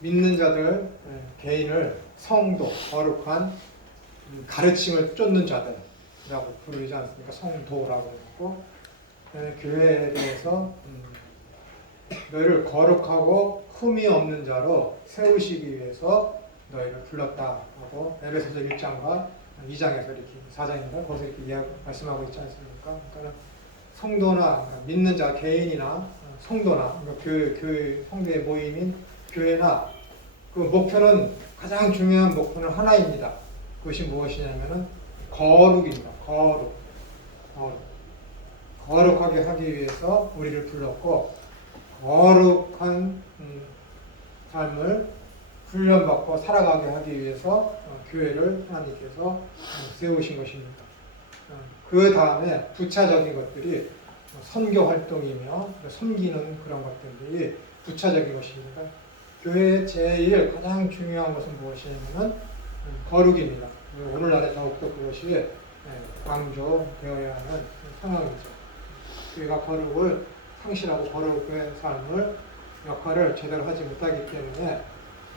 믿는 자들 개인을 성도, 거룩한 가르침을 쫓는 자들이라고 부르지 않습니까? 성도라고 했고, 교회에 대해서 너희를 거룩하고 흠이 없는 자로 세우시기 위해서 너희를 불렀다라고 에베소서 1장과 2장에서 이렇게 4장인가 거기서 이렇게 말씀하고 있지 않습니까? 그러니까 성도나 믿는 자 개인이나 성도나 교회 성도의 모임인 교회나 그 목표는 가장 중요한 목표는 하나입니다. 그것이 무엇이냐면은 거룩입니다. 거룩하게 하기 위해서 우리를 불렀고 거룩한 삶을 훈련받고 살아가게 하기 위해서 교회를 하나님께서 세우신 것입니다. 그 다음에 부차적인 것들이 선교 활동이며 섬기는 그런 것들이 부차적인 것입니다. 교회의 제일 가장 중요한 것은 무엇이냐면 거룩입니다. 오늘날에 더욱더 그것이 강조되어야 하는 상황이죠. 교회가 거룩을 상실하고 거룩의 삶을 역할을 제대로 하지 못하기 때문에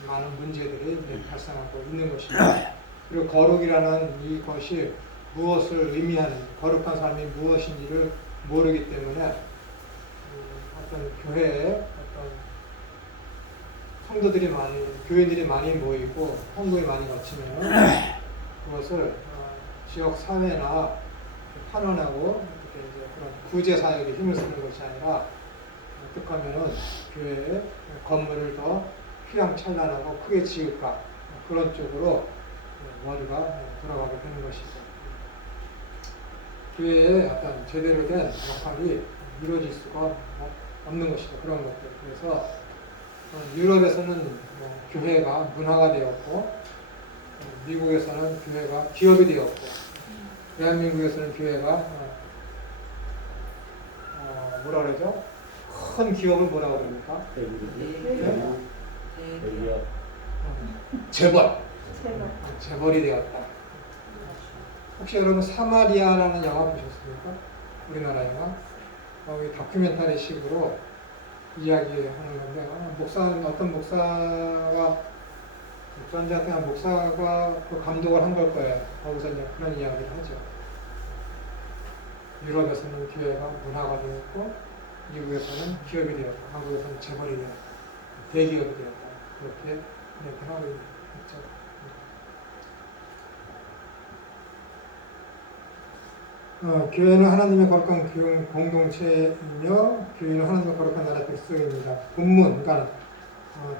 많은 문제들이 발생하고 있는 것입니다. 그리고 거룩이라는 이것이 무엇을 의미하는지, 거룩한 삶이 무엇인지를 모르기 때문에 어떤 교회에 어떤 성도들이 많이, 교인들이 많이 모이고 헌금이 많이 거치면 그것을 지역 사회나 환원하고 이제 그런 구제 사역에 힘을 쓰는 것이 아니라 어떻게 하면은 교회의 건물을 더 휘황찬란하고 크게 지을까 그런 쪽으로 머리가 돌아가게 되는 것이죠. 교회에 어떤 제대로 된 역할이 이루어질 수가 없는 것이죠. 그런 것들. 그래서 유럽에서는 교회가 문화가 되었고 미국에서는 교회가 기업이 되었고 대한민국에서는 교회가 뭐라 그러죠? 큰 기업은 뭐라고 그럽니까? 재벌이 되었다. 혹시 여러분 사마리아라는 영화 보셨습니까? 우리나라 영화. 거기 다큐멘터리 식으로 이야기하는 건데 어떤 목사가 그 감독을 한 걸 거예요. 거기서 이제 그런 이야기를 하죠. 유럽에서는 교회가 문화가 되었고 미국에서는 기업이 되었고 한국에서는 재벌이 되었고 대기업이 되었다. 그렇게 하고 있죠. 교회는 하나님의 거룩한 공동체이며 교회는 하나님의 거룩한 나라 백성입니다. 본문, 그러니까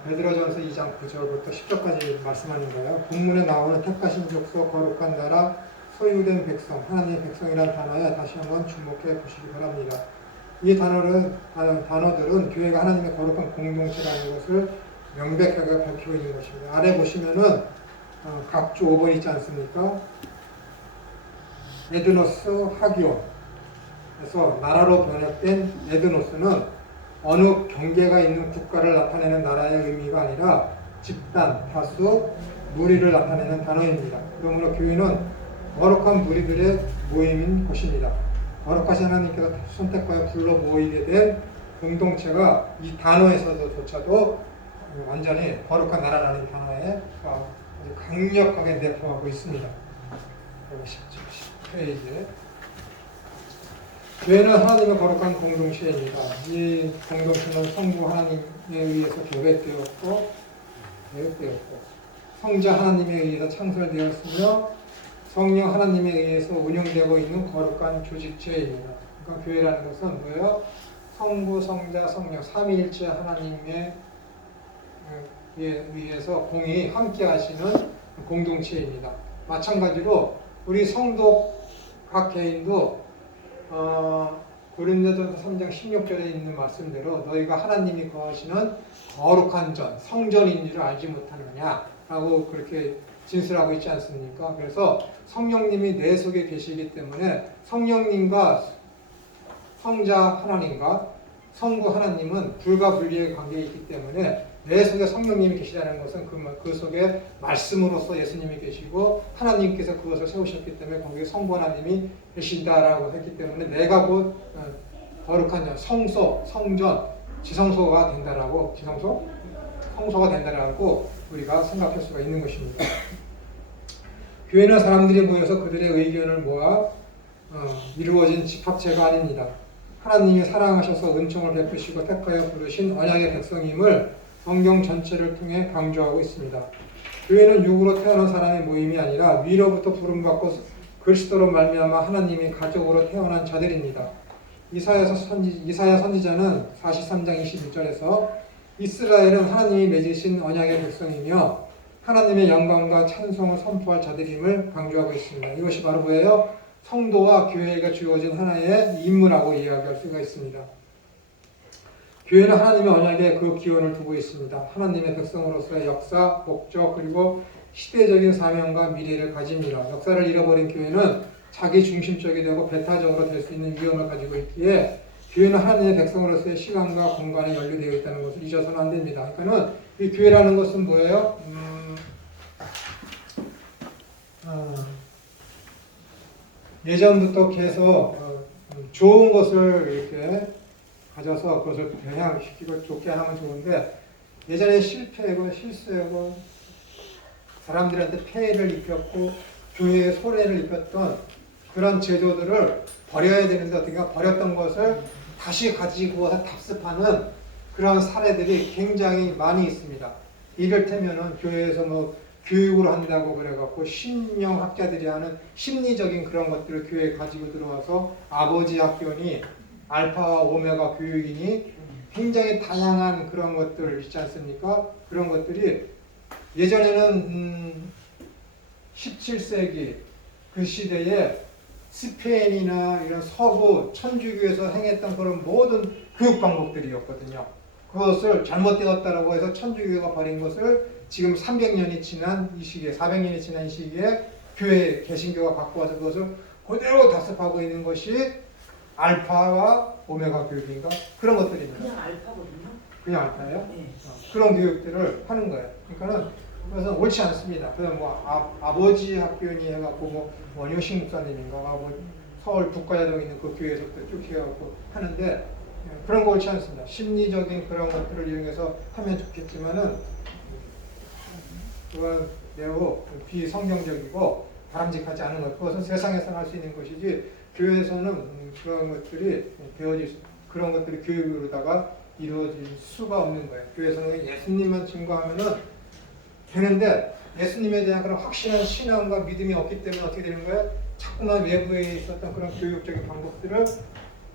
베드로전서 2장 9절부터 10절까지 말씀하는 거예요. 본문에 나오는 택하신 족속, 거룩한 나라, 소유된 백성, 하나님의 백성이라는 단어에 다시 한번 주목해 보시기 바랍니다. 이 단어들은 교회가 하나님의 거룩한 공동체라는 것을 명백하게 밝히고 있는 것입니다. 아래 보시면은 각주 5번 있지 않습니까? 에드노스 하기온. 그래서 나라로 번역된 에드노스는 어느 경계가 있는 국가를 나타내는 나라의 의미가 아니라 집단, 다수, 무리를 나타내는 단어입니다. 그러므로 교회는 거룩한 무리들의 모임인 것입니다. 거룩하신 하나님께서 선택하여 불러 모이게 된 공동체가 이 단어에서조차도 완전히 거룩한 나라라는 단어에 아주 강력하게 내포하고 있습니다. 10페이지. 교회는 하나님의 거룩한 공동체입니다. 이 공동체는 성부 하나님에 의해서 계획되었고 성자 하나님에 의해서 창설되었으며 성령 하나님에 의해서 운영되고 있는 거룩한 조직체입니다. 그러니까 교회라는 것은 뭐예요? 성부, 성자, 성령 삼위일체 하나님에 의해서 공히 함께 하시는 공동체입니다. 마찬가지로 우리 성도 각 개인도 고린도전서 3장 16절에 있는 말씀대로 너희가 하나님이 거하시는 거룩한 전, 성전인 줄 알지 못하느냐라고 그렇게 진술하고 있지 않습니까? 그래서 성령님이 내 속에 계시기 때문에 성령님과 성자 하나님과 성부 하나님은 불가분리의 관계에 있기 때문에 내 속에 성령님이 계시다는 것은 그 속에 말씀으로서 예수님이 계시고 하나님께서 그것을 세우셨기 때문에 거기에 성부 하나님이 계신다라고 했기 때문에 내가 곧 거룩한 전, 성소, 성전, 지성소가 된다라고 지성소? 성소가 된다라고 우리가 생각할 수가 있는 것입니다. 교회는 사람들이 모여서 그들의 의견을 모아 이루어진 집합체가 아닙니다. 하나님이 사랑하셔서 은총을 베푸시고 택하여 부르신 언약의 백성임을 성경 전체를 통해 강조하고 있습니다. 교회는 육으로 태어난 사람의 모임이 아니라 위로부터 부름받고 그리스도로 말미암아 하나님이 가족으로 태어난 자들입니다. 이사야 선지자는 43장 21절에서 이스라엘은 하나님이 맺으신 언약의 백성이며 하나님의 영광과 찬송을 선포할 자들임을 강조하고 있습니다. 이것이 바로 뭐예요? 성도와 교회가 주어진 하나의 임무라고 이야기할 수가 있습니다. 교회는 하나님의 언약에 그 기원을 두고 있습니다. 하나님의 백성으로서의 역사, 목적, 그리고 시대적인 사명과 미래를 가집니다. 역사를 잃어버린 교회는 자기 중심적이 되고 배타적으로 될 수 있는 위험을 가지고 있기에 교회는 하나님의 백성으로서의 시간과 공간에 연루되어 있다는 것을 잊어서는 안 됩니다. 그러니까는 이 교회라는 것은 뭐예요? 예전부터 계속 좋은 것을 이렇게 가져서 그것을 배양시키고 좋게 하면 좋은데 예전에 실패하고 실수하고 사람들한테 폐해를 입혔고 교회에 손해를 입혔던 그런 제도들을 버려야 되는데 어떻게 버렸던 것을 다시 가지고 와서 답습하는 그런 사례들이 굉장히 많이 있습니다. 이를테면은 교회에서 뭐 교육을 한다고 그래갖고 신령학자들이 하는 심리적인 그런 것들을 교회에 가지고 들어와서 아버지 학교니 알파와 오메가 교육이니 굉장히 다양한 그런 것들 있지 않습니까? 그런 것들이 예전에는 17세기 그 시대에 스페인이나 이런 서부 천주교에서 행했던 그런 모든 교육 방법들이었거든요. 그것을 잘못되었다라고 해서 천주교가 버린 것을 지금 300년이 지난 이 시기에 400년이 지난 이 시기에 교회 개신교가 갖고 와서 그것을 그대로 답습하고 있는 것이 알파와 오메가 교육인가? 그런 것들입니다. 그냥 알파거든요. 그냥 알파예요? 네. 그런 교육들을 하는 거예요. 그러니까는 그것은 옳지 않습니다. 그냥 뭐 아버지 학교니 해갖고 뭐 원효식 목사님인가 뭐 서울 북가야동에 있는 그 교회에서부터 쭉 해갖고 하는데 그런 거 옳지 않습니다. 심리적인 그런 것들을 이용해서 하면 좋겠지만은 그건 매우 비성경적이고 바람직하지 않은 것. 그것은 세상에서 할 수 있는 것이지 교회에서는 그런 것들이 그런 것들이 교육으로다가 이루어질 수가 없는 거예요. 교회에서는 예수님만 증거하면은 되는데 예수님에 대한 그런 확실한 신앙과 믿음이 없기 때문에 어떻게 되는 거예요? 자꾸만 외부에 있었던 그런 교육적인 방법들을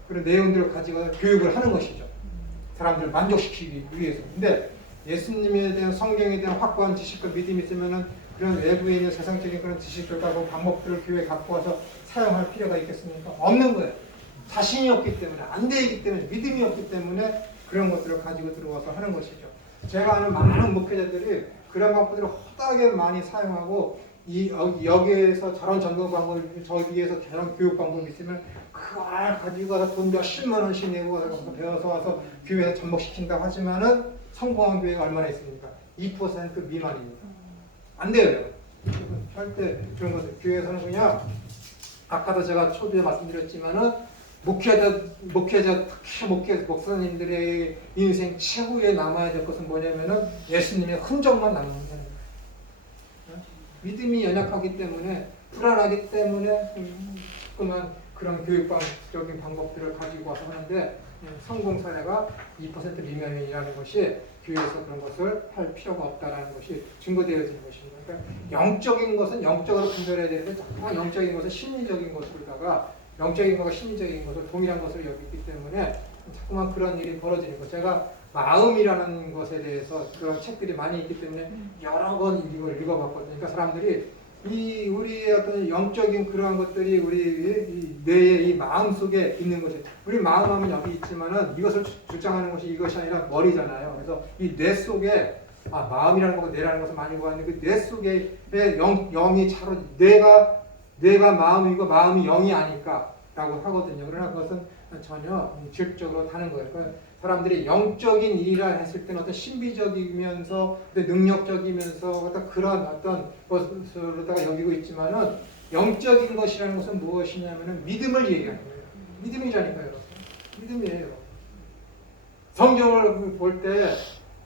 그런 내용들을 가지고 교육을 하는 것이죠. 사람들을 만족시키기 위해서. 근데 예수님에 대한 성경에 대한 확고한 지식과 믿음이 있으면은 그런 외부에 있는 세상적인 그런 지식들과 그 방법들을 교회에 갖고 와서 사용할 필요가 있겠습니까? 없는 거예요. 자신이 없기 때문에, 안 되기 때문에, 믿음이 없기 때문에 그런 것들을 가지고 들어와서 하는 것이죠. 제가 아는 많은 목회자들이 그런 방법들을 허다하게 많이 사용하고 여기에서 저런 전공 방법, 저기에서 저런 교육 방법이 있으면 그걸 가지고 와서 돈 몇십만 원씩 내고 와서 배워서 와서 교회에서 접목시킨다고 하지만은 성공한 교회가 얼마나 있습니까? 2% 미만입니다. 안 돼요. 절대 그런 것을 교회에서는 그냥 아까도 제가 초기에 말씀드렸지만은 목회자 특히 목사님들의 인생 최후에 남아야 될 것은 뭐냐면은 예수님의 흔적만 남는 거예요. 믿음이 연약하기 때문에 불안하기 때문에 자꾸만 그런 교육적인 방법들을 가지고 와서 하는데 성공 사례가 2% 미만이라는 것이 교회에서 그런 것을 할 필요가 없다라는 것이 증거되어지는 것입니다. 그러니까 영적인 것은 영적으로 분별해야 되는데 자꾸만 영적인 것은 심리적인 것으로다가 영적인 것과 심리적인 것을 동일한 것을 여기기 때문에 자꾸만 그런 일이 벌어지는 것. 제가 마음이라는 것에 대해서 그런 책들이 많이 있기 때문에 여러 번 이걸 읽어봤거든요. 그러니까 사람들이 우리의 어떤 영적인 그러한 것들이 우리 뇌의 이 마음 속에 있는 것이 우리 마음하면 여기 있지만은 이것을 주장하는 것이 이것이 아니라 머리잖아요. 그래서 이 뇌 속에 마음이라는 것과 뇌라는 것을 많이 보았는데 그 뇌 속에 영이 차로 뇌가 마음이고 마음이 영이 아닐까라고 하거든요. 그러나 그것은 전혀 질적으로 다른 거예요. 그러니까 사람들이 영적인 일을 했을 때는 어떤 신비적이면서 능력적이면서 어떤 그런 어떤 것으로다가 여기고 있지만은 영적인 것이라는 것은 무엇이냐면은 믿음을 얘기하는 거예요. 믿음이라니까요. 믿음이에요. 성경을 볼 때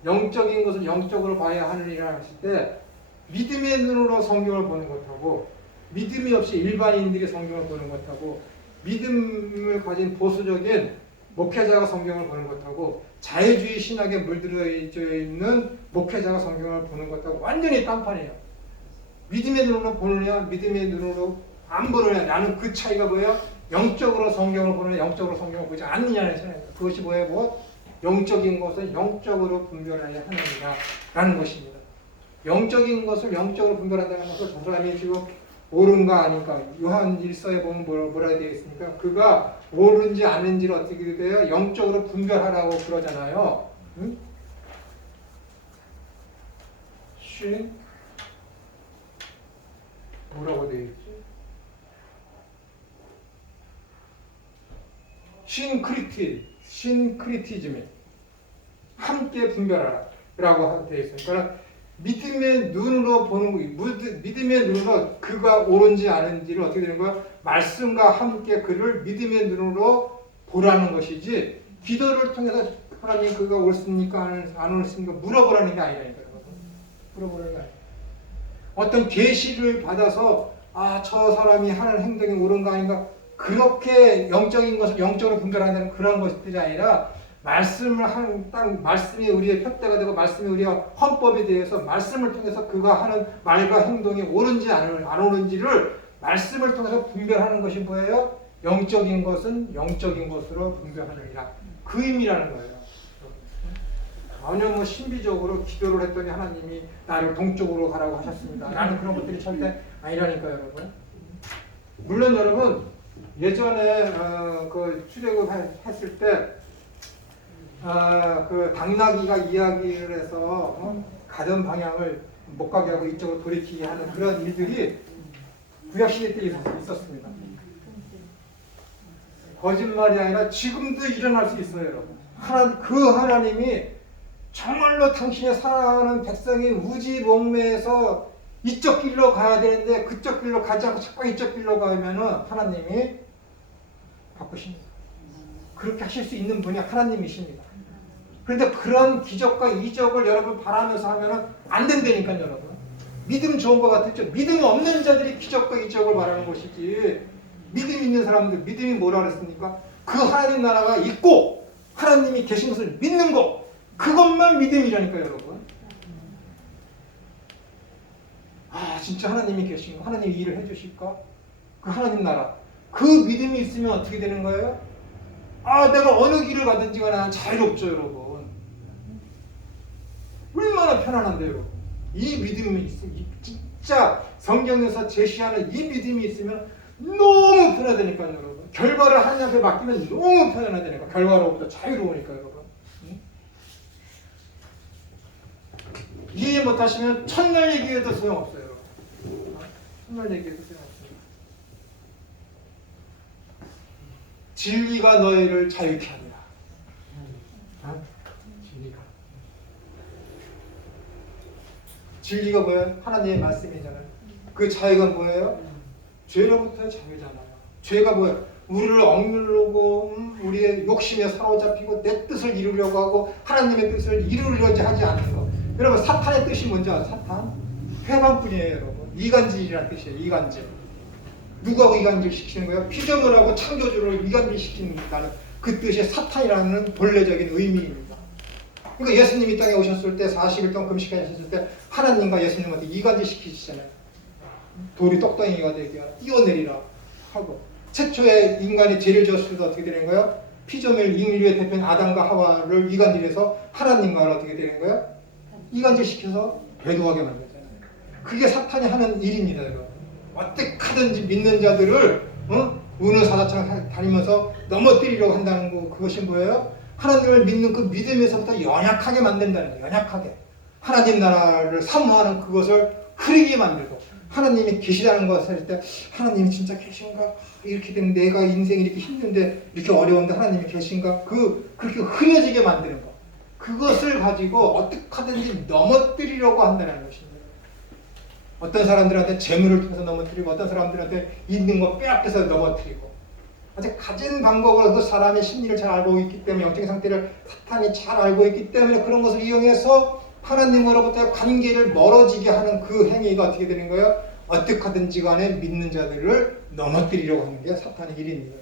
영적인 것을 영적으로 봐야 하느니라 하실 때 믿음의 눈으로 성경을 보는 것하고 믿음이 없이 일반인들이 성경을 보는 것하고 믿음을 가진 보수적인 목회자가 성경을 보는 것하고 자유주의 신학에 물들어 있는 목회자가 성경을 보는 것하고 완전히 딴판이에요. 믿음의 눈으로 보느냐 믿음의 눈으로 안 보느냐, 나는 그 차이가 뭐예요? 영적으로 성경을 보느냐 영적으로 성경을 보지 않느냐는 차이입니다. 그것이 뭐예요? 뭐? 영적인 것은 영적으로 분별해야 하느니라 라는 것입니다. 영적인 것을 영적으로 분별한다는 것을 저 사람이 지금 옳은가 아닌가, 요한 1서에 보면 뭐라 되어 있습니까? 그가 옳은지 아닌지를 어떻게 돼요? 영적으로 분별하라고 그러잖아요. 응? 뭐라고 되어 있지? 신크리티즘에 함께 분별하라 라고 되어 있어요. 그러니까 믿음의 눈으로 보는 거, 믿음의 눈으로 그가 옳은지 아닌지를 어떻게 되는 거야? 말씀과 함께 그를 믿음의 눈으로 보라는 것이지, 기도를 통해서 하나님 그가 옳습니까? 안 옳습니까? 물어보라는 게 아니라니까요. 물어보라는 게 아니에요. 어떤 계시를 받아서 저 사람이 하는 행동이 옳은가 아닌가, 그렇게 영적인 것을 영적으로 분별한다는 그런 것들이 아니라 말씀을 말씀이 우리의 표대가 되고 말씀이 우리의 헌법에 대해서 말씀을 통해서 그가 하는 말과 행동이 옳은지 안 옳은지를 말씀을 통해서 분별하는 것이 뭐예요? 영적인 것은 영적인 것으로 분별하느니라. 그 의미라는 거예요. 전혀 뭐 신비적으로 기도를 했더니 하나님이 나를 동쪽으로 가라고 하셨습니다. 라는 그런 것들이 절대 아니라니까요, 여러분. 물론 여러분, 예전에 그 출애굽 했을 때 그 당나귀가 이야기를 해서 가던 방향을 못 가게 하고 이쪽으로 돌이키게 하는 그런 일들이 구약시대 때 있었습니다. 거짓말이 아니라 지금도 일어날 수 있어요, 여러분. 그 하나님이 정말로 당신의 사랑하는 백성이 우지몽매에서 이쪽 길로 가야 되는데 그쪽 길로 가지 않고 자꾸 이쪽 길로 가면은 하나님이 바꾸십니다. 그렇게 하실 수 있는 분이 하나님이십니다. 그런데 그런 기적과 이적을 여러분 바라면서 하면은 안 된다니까요, 여러분. 믿음 좋은 것 같았죠? 믿음 없는 자들이 기적과 이적을 바라는 것이지, 믿음 있는 사람들, 믿음이 뭐라 그랬습니까? 그 하나님 나라가 있고 하나님이 계신 것을 믿는 것, 그것만 믿음이라니까요, 여러분. 진짜 하나님이 계신 거, 하나님이 일을 해주실까? 그 하나님 나라, 그 믿음이 있으면 어떻게 되는 거예요? 내가 어느 길을 가든지 간에 자유롭죠, 여러분. 얼마나 편안한데요, 여러분. 이 믿음이 있으면, 진짜 성경에서 제시하는 이 믿음이 있으면 너무 편하다니까요, 여러분. 결과를 하나님께 맡기면 너무 편안하다니까. 결과로부터 자유로우니까, 여러분. 이해 못하시면 첫날 얘기해도 소용없어요, 여러분. 첫날 얘기해도 소용없습니다. 진리가 너희를 자유케 하리라. 진리가 뭐예요? 하나님의 말씀이잖아요. 그 자유가 뭐예요? 죄로부터의 자유잖아요. 죄가 뭐예요? 우리를 억누르고 우리의 욕심에 사로잡히고 내 뜻을 이루려고 하고 하나님의 뜻을 이루려지 하지 않는 것. 여러분, 사탄의 뜻이 뭔지 아세요? 사탄? 회방뿐이에요, 여러분. 이간질이라는 뜻이에요. 이간질. 누구하고 이간질 시키는 거예요? 피조물을 하고 창조주를 이간질 시킨다는 그 뜻이 사탄이라는 본래적인 의미입니다. 그러니까 예수님이 땅에 오셨을 때 40일 동안 금식하셨을 때 하나님과 예수님한테 이간질 시키시잖아요. 돌이 떡덩이가 되게 뛰어내리라 하고, 최초의 인간이 죄를 지었을 때 어떻게 되는 거예요? 피조물 인류의 대표인 아담과 하와를 이간질해서 하나님과 어떻게 되는 거예요? 이간질 시켜서 배도하게 만들잖아요. 그게 사탄이 하는 일입니다, 여러분. 어떻게 하든지 믿는 자들을 우는 사자처럼 다니면서 넘어뜨리려고 한다는 거, 그것이 뭐예요? 하나님을 믿는 그 믿음에서부터 연약하게 만든다는 거예요. 연약하게. 하나님 나라를 사모하는 그것을 흐리게 만들고, 하나님이 계시다는 것을 할 때 하나님이 진짜 계신가? 이렇게 된 내가 인생이 이렇게 힘든데, 이렇게 어려운데 하나님이 계신가? 그렇게 흐려지게 만드는 것. 그것을 가지고 어떻게 하든지 넘어뜨리려고 한다는 것입니다. 어떤 사람들한테 재물을 통해서 넘어뜨리고, 어떤 사람들한테 있는 거 빼앗겨서 넘어뜨리고, 아주 가진 방법으로 그 사람의 심리를 잘 알고 있기 때문에, 영적인 상태를 사탄이 잘 알고 있기 때문에 그런 것을 이용해서 하나님으로부터 관계를 멀어지게 하는 그 행위가 어떻게 되는 거예요? 어떻게 하든지 간에 믿는 자들을 넘어뜨리려고 하는 게 사탄의 일입니다.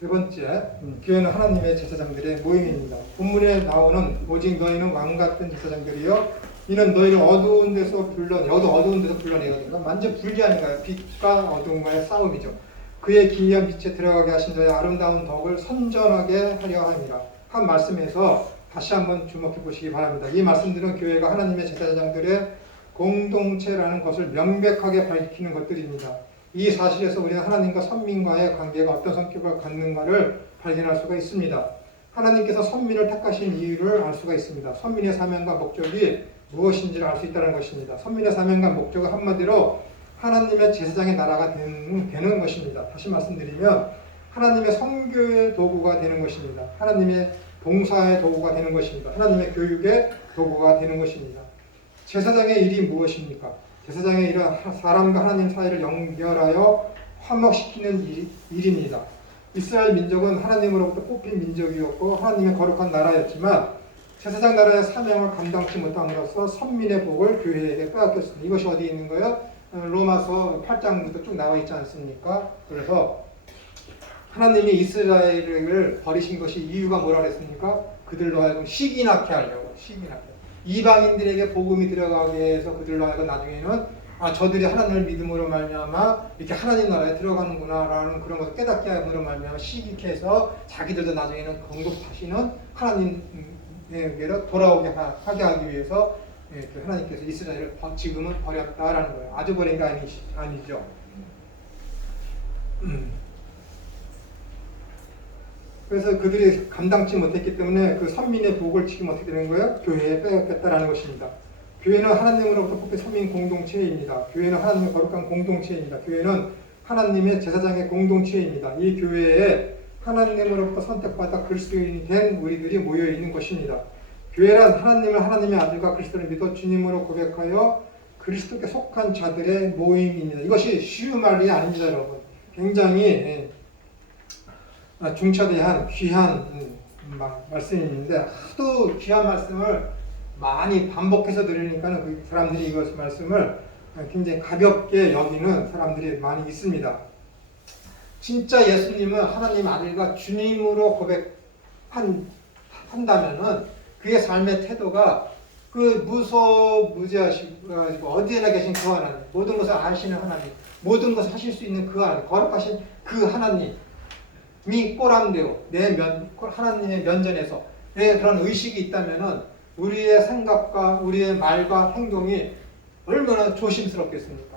세 번째, 교회는 하나님의 제사장들의 모임입니다. 본문에 나오는 오직 너희는 왕 같은 제사장들이여 이는 너희를 어두운 데서 불러내거든요. 완전 분리 아닌가요? 빛과 어둠과의 싸움이죠. 그의 기이한 빛에 들어가게 하신 자의 아름다운 덕을 선전하게 하려 함이라. 한 말씀에서 다시 한번 주목해 보시기 바랍니다. 이 말씀들은 교회가 하나님의 제사장들의 공동체라는 것을 명백하게 밝히는 것들입니다. 이 사실에서 우리는 하나님과 선민과의 관계가 어떤 성격을 갖는가를 발견할 수가 있습니다. 하나님께서 선민을 택하신 이유를 알 수가 있습니다. 선민의 사명과 목적이 무엇인지를 알 수 있다는 것입니다. 선민의 사명과 목적은 한마디로 하나님의 제사장의 나라가 되는 것입니다. 다시 말씀드리면 하나님의 선교의 도구가 되는 것입니다. 하나님의 봉사의 도구가 되는 것입니다. 하나님의 교육의 도구가 되는 것입니다. 제사장의 일이 무엇입니까? 제사장의 일은 사람과 하나님 사이를 연결하여 화목시키는 일입니다. 이스라엘 민족은 하나님으로부터 뽑힌 민족이었고 하나님의 거룩한 나라였지만 제사장 나라의 사명을 감당치 못함으로써 선민의 복을 교회에게 빼앗겼습니다. 이것이 어디에 있는 거예요? 로마서 8장부터 쭉 나와 있지 않습니까? 그래서 하나님이 이스라엘을 버리신 것이 이유가 뭐라 그랬습니까? 그들로 하여금 시기 낳게 하려고. 이방인들에게 복음이 들어가게 해서 그들로 하여금 나중에는 저들이 하나님을 믿음으로 말미암아 이렇게 하나님 나라에 들어가는구나라는 그런 것을 깨닫게 함으로 말미암아 시기케 해서 자기들도 나중에는 건급하시는 하나님에게로 돌아오게 하게 하기 위해서 하나님께서 이스라엘을 지금은 버렸다라는 거예요. 아주 버린 게 아니죠. 그래서 그들이 감당치 못했기 때문에 그 선민의 복을 지금 어떻게 되는 거예요? 교회에 빼앗겼다라는 것입니다. 교회는 하나님으로부터 뽑힌 선민 공동체입니다. 교회는 하나님의 거룩한 공동체입니다. 교회는 하나님의 제사장의 공동체입니다. 이 교회에 하나님으로부터 선택받아 그리스도인이 된 우리들이 모여 있는 것입니다. 교회란 하나님을 하나님의 아들과 그리스도를 믿어 주님으로 고백하여 그리스도께 속한 자들의 모임입니다. 이것이 쉬운 말이 아닙니다, 여러분. 굉장히 중차대한 귀한 말씀인데 하도 귀한 말씀을 많이 반복해서 들으니까 그 사람들이 이것 말씀을 굉장히 가볍게 여기는 사람들이 많이 있습니다. 진짜 예수님은 하나님 아들과 주님으로 고백한다면은 그의 삶의 태도가 그 무지하시고 어디에나 계신 그 하나님, 모든 것을 아시는 하나님, 모든 것을 하실 수 있는 그 하나님, 거룩하신 그 하나님이 꼬람되어 하나님의 면전에서 내 그런 의식이 있다면은 우리의 생각과 우리의 말과 행동이 얼마나 조심스럽겠습니까?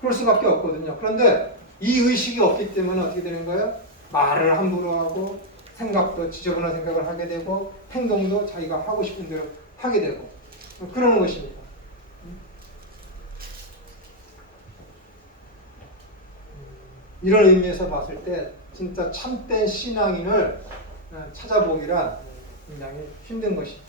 그럴 수밖에 없거든요. 그런데 이 의식이 없기 때문에 어떻게 되는 거예요? 말을 함부로 하고 생각도 지저분한 생각을 하게 되고 행동도 자기가 하고 싶은 대로 하게 되고 그러는 것입니다. 이런 의미에서 봤을 때 진짜 참된 신앙인을 찾아보기란 굉장히 힘든 것이죠.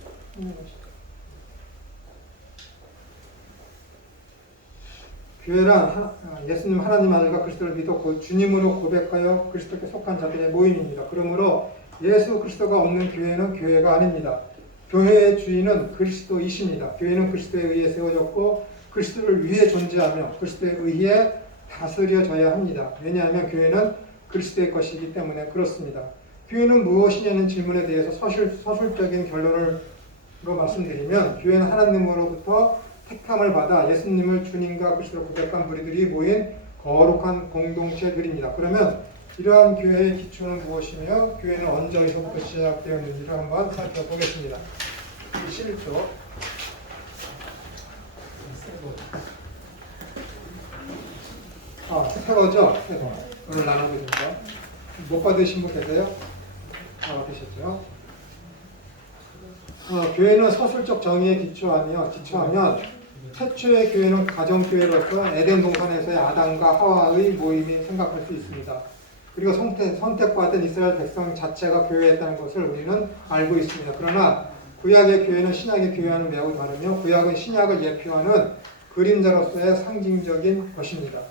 교회란 예수님 하나님 아들과 그리스도를 믿어 주님으로 고백하여 그리스도께 속한 자들의 모임입니다. 그러므로 예수 그리스도가 없는 교회는 교회가 아닙니다. 교회의 주인은 그리스도이십니다. 교회는 그리스도에 의해 세워졌고 그리스도를 위해 존재하며 그리스도에 의해 다스려져야 합니다. 왜냐하면 교회는 그리스도의 것이기 때문에 그렇습니다. 교회는 무엇이냐는 질문에 대해서 서술적인 결론을 말씀드리면 교회는 하나님으로부터 택함을 받아 예수님을 주님과 그리스도로 고백한 무리들이 모인 거룩한 공동체들입니다. 그러면 이러한 교회의 기초는 무엇이며 교회는 언제부터 시작되었는지를 한번 살펴보겠습니다. 11조 새 거죠? 새 거. 오늘 나눠보십니다. 못 받으신 분 계세요? 다 받으셨죠? 교회는 서술적 정의에 기초하면 최초의 교회는 가정교회로서 에덴 동산에서의 아담과 하와의 모임이 생각할 수 있습니다. 그리고 선택받은 이스라엘 백성 자체가 교회였다는 것을 우리는 알고 있습니다. 그러나 구약의 교회는 신약의 교회와는 매우 다르며 구약은 신약을 예표하는 그림자로서의 상징적인 것입니다.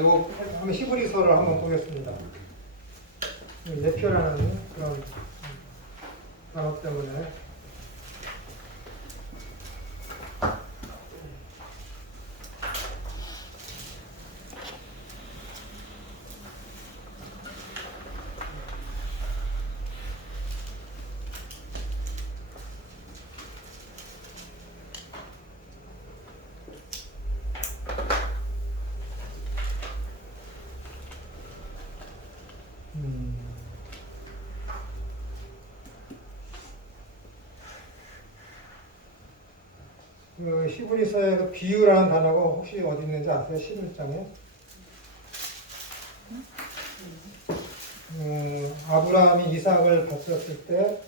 이거 한번 히브리서를 한번 보겠습니다. 예표라는 그런 단어 때문에 그 히브리서의 그 비유라는 단어가 혹시 어디 있는지 아세요? 11장에? 아브라함이 이삭을 바쳤을 때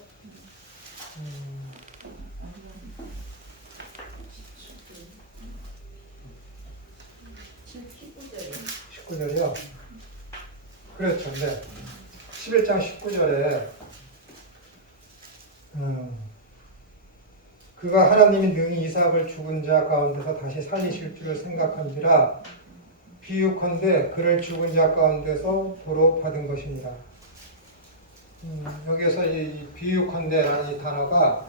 19절이요? 그렇죠. 네. 11장 19절에 그가 하나님이 능히 이삭을 죽은 자 가운데서 다시 살리실 줄을 생각한지라 비유컨대 그를 죽은 자 가운데서 도로 받은 것입니다. 여기에서 이 비유컨대라는 이 단어가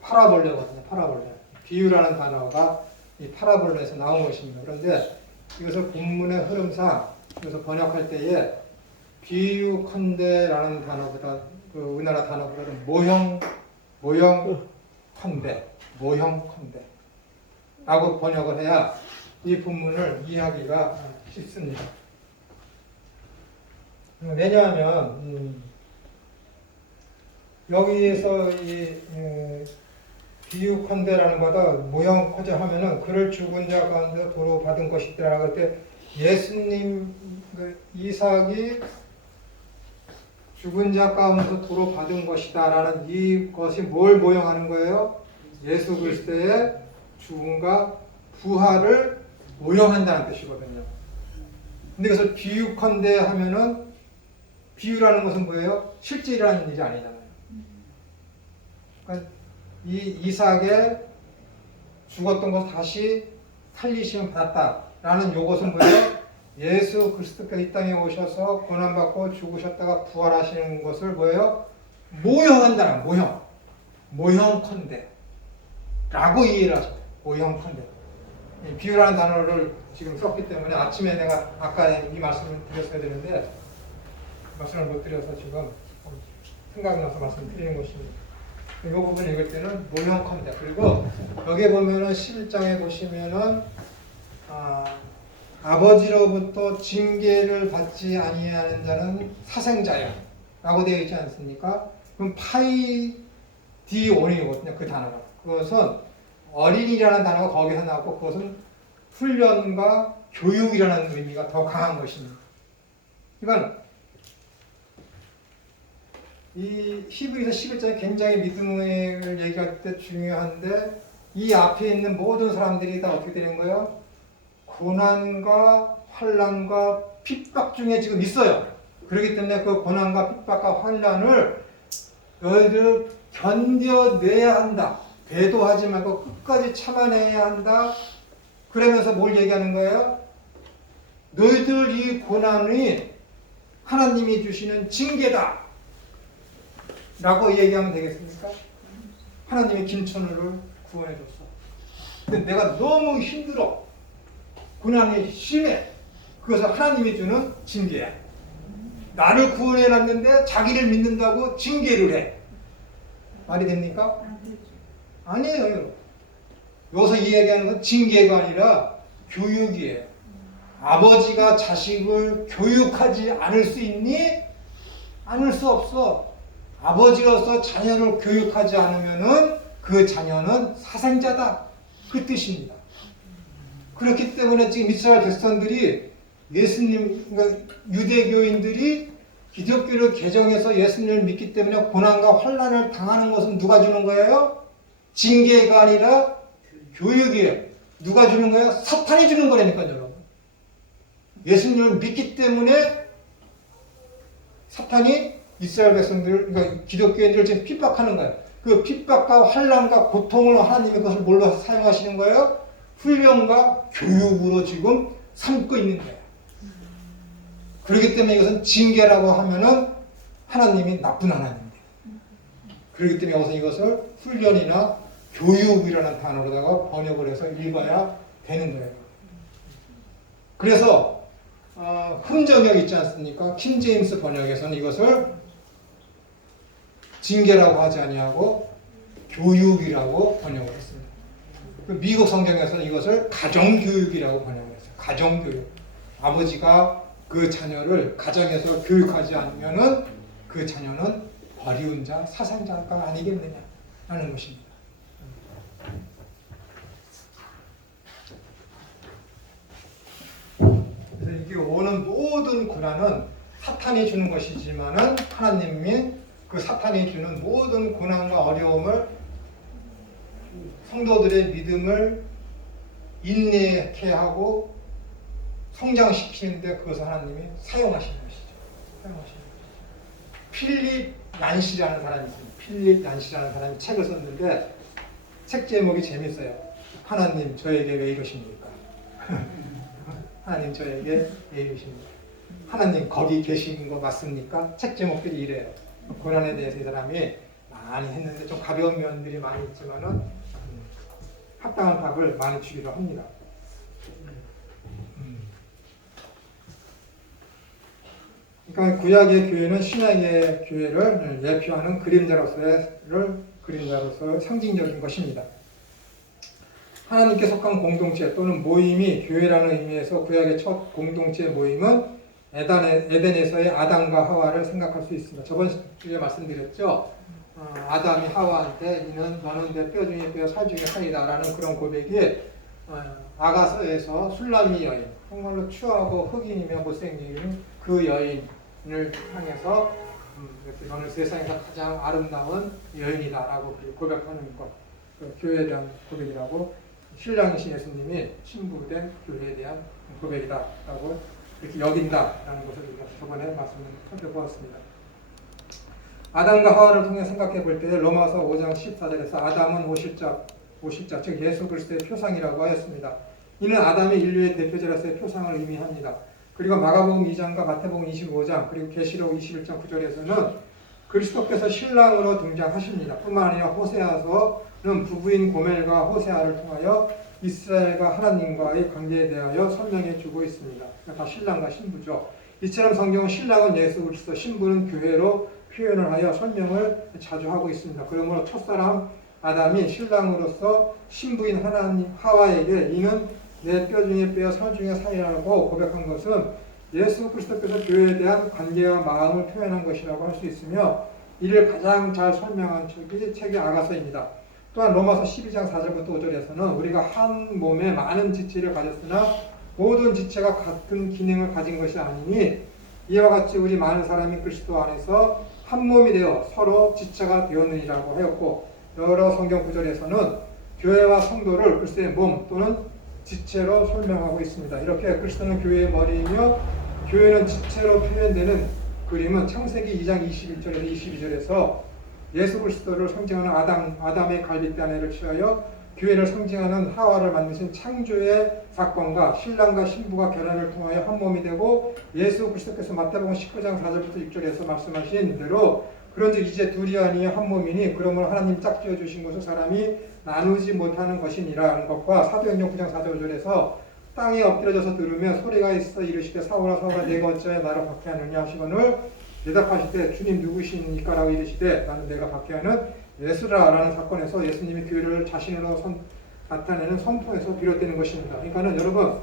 파라볼레거든요. 파라볼레. 비유라는 단어가 이 파라볼레에서 나온 것입니다. 그런데 이것을 본문의 흐름상 여기서 번역할 때에 비유컨대라는 단어보다 그 우리나라 단어보다는 모형컨대라고 번역을 해야 이 본문을 이해하기가 쉽습니다. 왜냐하면 여기에서 이 비유컨대라는 거다 모형컨대 하면은 그를 죽은 자 가운데 도로 받은 것이더라라고 할 때 예수님 그 이삭이 죽은 자 가운데서 도로 받은 것이다라는 이것이 뭘 모형하는 거예요? 예수 그리스도의 죽음과 부활을 모형한다는 뜻이거든요. 근데 그래서 비유컨대 하면은 비유라는 것은 뭐예요? 실제 일어나는 일이 아니잖아요. 그러니까 이 이삭의 죽었던 것을 다시 살리시면 받았다라는 요것은 뭐예요? 예수 그리스도께서 이 땅에 오셔서 고난받고 죽으셨다가 부활하시는 것을 뭐예요? 모형한다는 모형컨대 라고 이해를 하셔요. 모형컨대. 비유라는 단어를 지금 썼기 때문에 아침에 내가 아까 이 말씀을 드렸어야 되는데 말씀을 못 드려서 지금 생각나서 말씀드리는 것입니다. 이 부분 읽을 때는 모형컨대. 그리고 여기 보면은 11장에 보시면은 아버지로부터 징계를 받지 아니하는 자는 사생자야 라고 되어 있지 않습니까? 그럼 파이디온이거든요. 그 단어가. 그것은 어린이라는 단어가 거기서 나왔고 그것은 훈련과 교육이라는 의미가 더 강한 것입니다. 그러니까 이 히브리서 11장이 굉장히 믿음을 얘기할 때 중요한데 이 앞에 있는 모든 사람들이 다 어떻게 되는 거예요? 고난과 환난과 핍박 중에 지금 있어요. 그렇기 때문에 그 고난과 핍박과 환난을 너희들 견뎌내야 한다. 배도하지 말고 끝까지 참아내야 한다. 그러면서 뭘 얘기하는 거예요? 너희들 이 고난이 하나님이 주시는 징계다. 라고 얘기하면 되겠습니까? 하나님이 김천우를 구원해줬어. 근데 내가 너무 힘들어. 고난이 심해. 그것은 하나님이 주는 징계야. 나를 구원해놨는데 자기를 믿는다고 징계를 해. 말이 됩니까? 아니에요. 여기서 이야기하는 건 징계가 아니라 교육이에요. 아버지가 자식을 교육하지 않을 수 있니? 않을 수 없어. 아버지로서 자녀를 교육하지 않으면은 그 자녀는 사생자다. 그 뜻입니다. 그렇기 때문에 지금 이스라엘 백성들이 예수님, 그러니까 유대교인들이 기독교를 개정해서 예수님을 믿기 때문에 고난과 환난을 당하는 것은 누가 주는 거예요? 징계가 아니라 교육이에요. 누가 주는 거예요? 사탄이 주는 거라니까요, 여러분. 예수님을 믿기 때문에 사탄이 이스라엘 백성들, 그러니까 기독교인들을 지금 핍박하는 거예요. 그 핍박과 환난과 고통을 하나님이 그것을 뭘로 사용하시는 거예요? 훈련과 교육으로 지금 삼고 있는 거예요. 그렇기 때문에 이것은 징계라고 하면은 하나님이 나쁜 하나님이에요. 그렇기 때문에 여기서 이것을 훈련이나 교육이라는 단어로다가 번역을 해서 읽어야 되는 거예요. 그래서 흠정역 있지 않습니까? 킹 제임스 번역에서는 이것을 징계라고 하지 아니하고 교육이라고 번역을 했습니다. 미국 성경에서는 이것을 가정교육이라고 번역을 했어요. 가정교육. 아버지가 그 자녀를 가정에서 교육하지 않으면은 그 자녀는 버리운 자, 사상자가 아니겠느냐라는 것입니다. 그래서 이게 오는 모든 고난은 사탄이 주는 것이지만은 하나님이 그 사탄이 주는 모든 고난과 어려움을 성도들의 믿음을 인내케 하고 성장시키는데 그것을 하나님이 사용하시는 것이죠. 사용하시는 것이죠. 필립 얀시라는 사람이 있습니다. 필립 얀시라는 사람이 책을 썼는데 책 제목이 재밌어요. 하나님 저에게 왜 이러십니까? 하나님 저에게 왜 이러십니까? 하나님 거기 계신 거 맞습니까? 책 제목들이 이래요. 고난에 대해서 이 사람이 많이 했는데 좀 가벼운 면들이 많이 있지만은 합당한 답을 많이 주기도 합니다. 그러니까 구약의 교회는 신약의 교회를 예표하는 그림자로서 상징적인 것입니다. 하나님께 속한 공동체 또는 모임이 교회라는 의미에서 구약의 첫 공동체 모임은 에덴에서의 아담과 하와를 생각할 수 있습니다. 저번 주에 말씀드렸죠. 아담이 하와한테 너는 내 뼈 중에 뼈 살 중에 살이다 라는 그런 고백이 아가서에서 술람이 여인, 정말로 추하고 흑인이며 못생긴 그 여인을 향해서 너는 세상에서 가장 아름다운 여인이다 라고 고백하는 것, 그 교회에 대한 고백이라고 신랑이신 예수님이 신부된 교회에 대한 고백이다 라고 이렇게 여긴다라는 것을 저번에 말씀을 살펴보았습니다. 아담과 하와를 통해 생각해 볼 때 로마서 5장 14절에서 아담은 오실자 즉 예수 그리스도의 표상이라고 하였습니다. 이는 아담이 인류의 대표자로서의 표상을 의미합니다. 그리고 마가복음 2장과 마태복음 25장 그리고 계시록 21장 9절에서는 그리스도께서 신랑으로 등장하십니다. 뿐만 아니라 호세아서는 부부인 고멜과 호세아를 통하여 이스라엘과 하나님과의 관계에 대하여 설명해 주고 있습니다. 다 신랑과 신부죠. 이처럼 성경은 신랑은 예수 그리스도, 신부는 교회로 표현을 하여 설명을 자주 하고 있습니다. 그러므로 첫사람 아담이 신랑으로서 신부인 하나님 하와에게 이는 내 뼈 중에 뼈 살 중에 살이라고 고백한 것은 예수 그리스도께서 교회에 대한 관계와 마음을 표현한 것이라고 할 수 있으며 이를 가장 잘 설명한 책이 아가서입니다. 또한 로마서 12장 4절부터 5절에서는 우리가 한 몸에 많은 지체를 가졌으나 모든 지체가 같은 기능을 가진 것이 아니니 이와 같이 우리 많은 사람이 그리스도 안에서 한 몸이 되어 서로 지체가 되었느니라고 하였고 여러 성경 구절에서는 교회와 성도를 그리스도의 몸 또는 지체로 설명하고 있습니다. 이렇게 그리스도는 교회의 머리이며 교회는 지체로 표현되는 그림은 창세기 2장 21절에서 22절에서 예수 그리스도를 상징하는 아담의 갈빗대 아내를 취하여 교회를 상징하는 하와를 만드신 창조의 사건과 신랑과 신부가 결혼을 통하여 한 몸이 되고 예수 그리스도께서 마태복음 19장 4절부터 6절에서 말씀하신 대로 그런즉 이제 둘이 아니여 한 몸이니 그러므로 하나님 짝지어 주신 것을 사람이 나누지 못하는 것이니라는 것과 사도행전 9장 4절 5절에서 땅에 엎드려져서 들으며 소리가 있어 이르시되 사울아 사울아 내가 어찌하여 나를 박해하느냐 하시거늘 대답하실 때 주님 누구시니까 라고 이르시되 나는 내가 박해하는 예수라라는 사건에서 예수님이 교회를 자신으로 나타내는 선포에서 비롯되는 것입니다. 그러니까는 여러분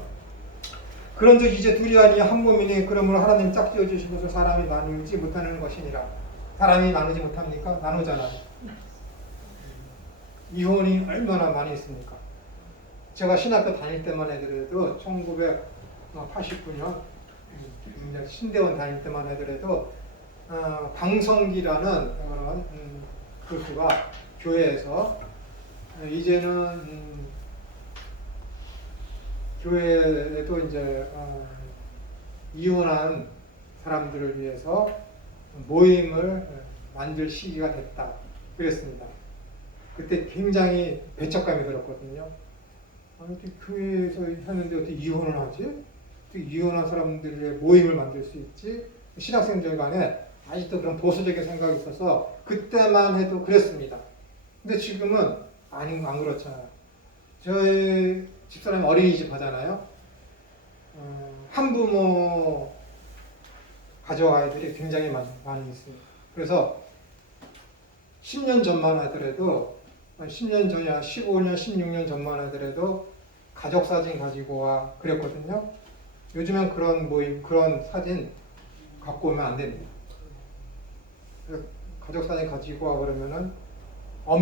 그런즉 이제 둘이 아니여 한 몸이니 그러므로 하나님 짝지어 주신 것을 사람이 나누지 못하는 것이니라. 사람이 나누지 못합니까? 나누잖아요. 이혼이 얼마나 많이 있습니까? 제가 신학교 다닐 때만 해도 1989년 신대원 다닐 때만 해도 강성기라는 그런 교수가 교회에서 이제는 교회에도 이제 이혼한 사람들을 위해서 모임을 만들 시기가 됐다. 그랬습니다. 그때 굉장히 배척감이 들었거든요. 어떻게 교회에서 했는데 어떻게 이혼을 하지? 어떻게 이혼한 사람들의 모임을 만들 수 있지? 신학생들 간에 아직도 그런 보수적인 생각이 있어서 그때만 해도 그랬습니다. 근데 지금은 안 그렇잖아요. 저희 집사람이 어린이집 하잖아요. 한부모 가족 아이들이 굉장히 많이 있습니다. 그래서 10년 전만 하더라도 10년 전이야 15년, 16년 전만 하더라도 가족 사진 가지고 와 그랬거든요. 요즘엔 그런 모임, 그런 사진 갖고 오면 안 됩니다. 가족 사진 가지고 와 그러면은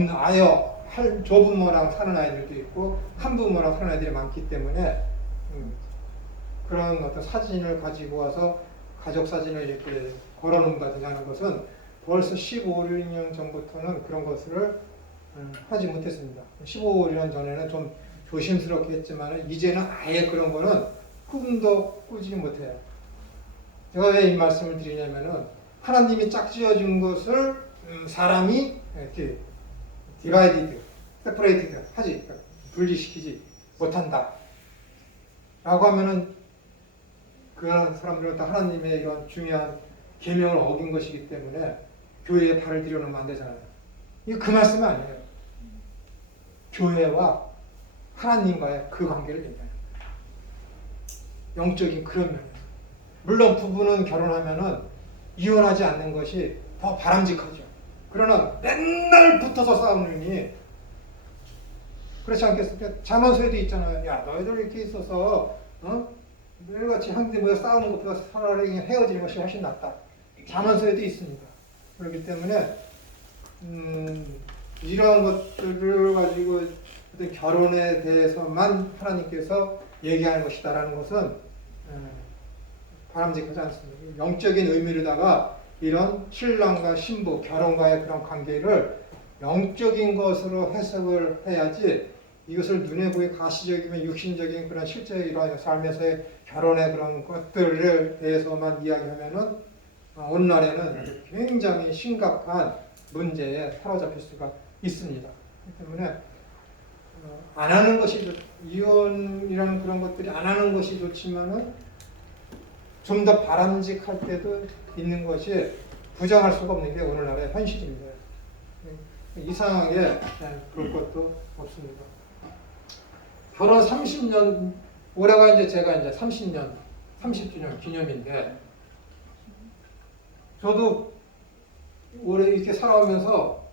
아예 조부모랑 사는 아이들도 있고 한부모랑 사는 아이들이 많기 때문에 그런 어떤 사진을 가지고 와서 가족 사진을 이렇게 걸어놓는다든지 하는 것은 벌써 15, 16년 전부터는 그런 것을 하지 못했습니다. 15, 16년 전에는 좀 조심스럽게 했지만 이제는 아예 그런 거는 꿈도 꾸지 못해요. 제가 왜 이 말씀을 드리냐면은 하나님이 짝지어준 것을 사람이 이렇게 디바이디드, 세퍼레이티드 하지, 분리시키지 못한다. 라고 하면은 그런 사람들은 다 하나님의 이런 중요한 계명을 어긴 것이기 때문에 교회에 발을 들여놓으면 안 되잖아요. 이게 그 말씀이 아니에요. 교회와 하나님과의 그 관계를 얘기해요. 영적인 그런 면에서. 물론 부부는 결혼하면은 이혼하지 않는 것이 더 바람직하죠. 그러나 맨날 붙어서 싸우느니 그렇지 않겠습니까? 자문서에도 있잖아요. 야, 너희들 이렇게 있어서 매일같이 형제 모여 싸우는 것보다 차라리 그냥 헤어지는 것이 훨씬 낫다. 자문서에도 있습니다. 그렇기 때문에 이러한 것들을 가지고 어떤 결혼에 대해서만 하나님께서 얘기하는 것이다라는 것은 바람직하지 않습니다. 영적인 의미로다가 이런 신랑과 신부, 결혼과의 그런 관계를 영적인 것으로 해석을 해야지 이것을 눈에 보이는 가시적이면 육신적인 그런 실제 이러한 삶에서의 결혼의 그런 것들에 대해서만 이야기하면은 오늘날에는 굉장히 심각한 문제에 사로잡힐 수가 있습니다. 그렇기 때문에 안 하는 것이 이혼이라는 그런 것들이 안 하는 것이 좋지만은 좀 더 바람직할 때도 있는 것이 부정할 수가 없는 게 오늘날의 현실입니다. 이상하게 그럴 것도 없습니다. 결혼 30년, 올해가 이제 제가 이제 30주년 기념인데, 저도 올해 이렇게 살아오면서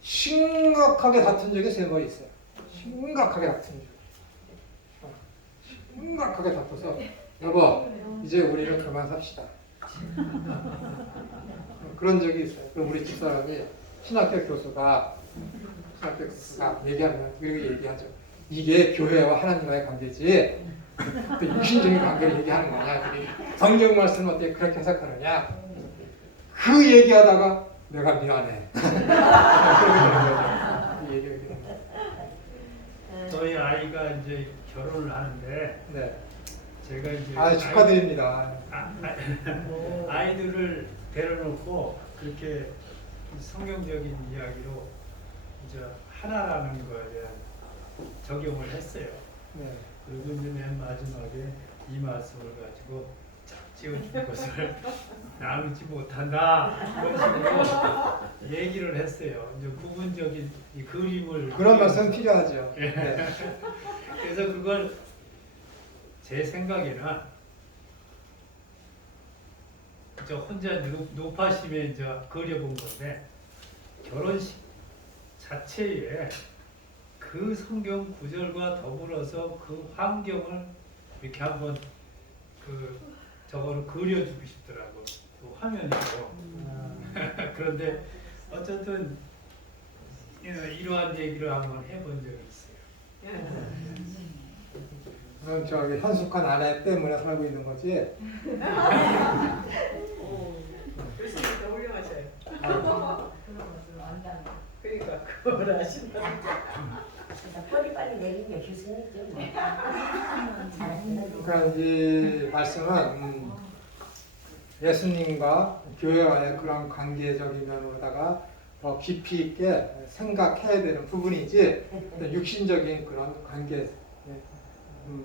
심각하게 다툰 적이 3번 있어요. 심각하게 다툰 적. 심각하게 다퉈서, 여보, 이제 우리는 그만 삽시다. 그런 적이 있어요. 그럼 우리 집사람이 신학교 교수가 얘기하면 그렇게 얘기하죠. 이게 교회와 하나님과의 관계지 또 육신적인 관계를 얘기하는 거냐. 성경 말씀은 어떻게 그렇게 해석하느냐. 그 얘기하다가 내가 미안해. 그렇게 되는 거죠. 이 얘기를 되는 거죠. 저희 아이가 이제 결혼을 하는데 네. 제가 이제 축하드립니다. 아이들을 데려놓고 그렇게 성경적인 이야기로 이제 하나라는 거에 대한 적용을 했어요. 네. 그리고 이제 맨 마지막에 이 말씀을 가지고 짝지어준 것을 나누지 못한다 이런 식으로 얘기를 했어요. 이제 부분적인 이 그림을 그런 말씀 필요하죠. 네. 네. 그래서 그걸 제 생각에는 저 혼자 노파심에 이제 그려본 건데 결혼식 자체에 그 성경 구절과 더불어서 그 환경을 이렇게 한번 저거를 그려주고 싶더라고 그 화면으로. 그런데 어쨌든 이러한 얘기를 한번 해본 적이 있어요. 저기 현숙한 아내 때문에 살고 있는 거지. 교수님도 훌륭하셔요. 아, 그러니까 그걸 아신다. 뿌리 빨리 내린 게 교수님이죠. 뭐. 잘하시는 그러니까 이 말씀은 예수님과 교회와의 그런 관계적인 면으로다가 더 깊이 있게 생각해야 되는 부분이지 육신적인 그런 관계,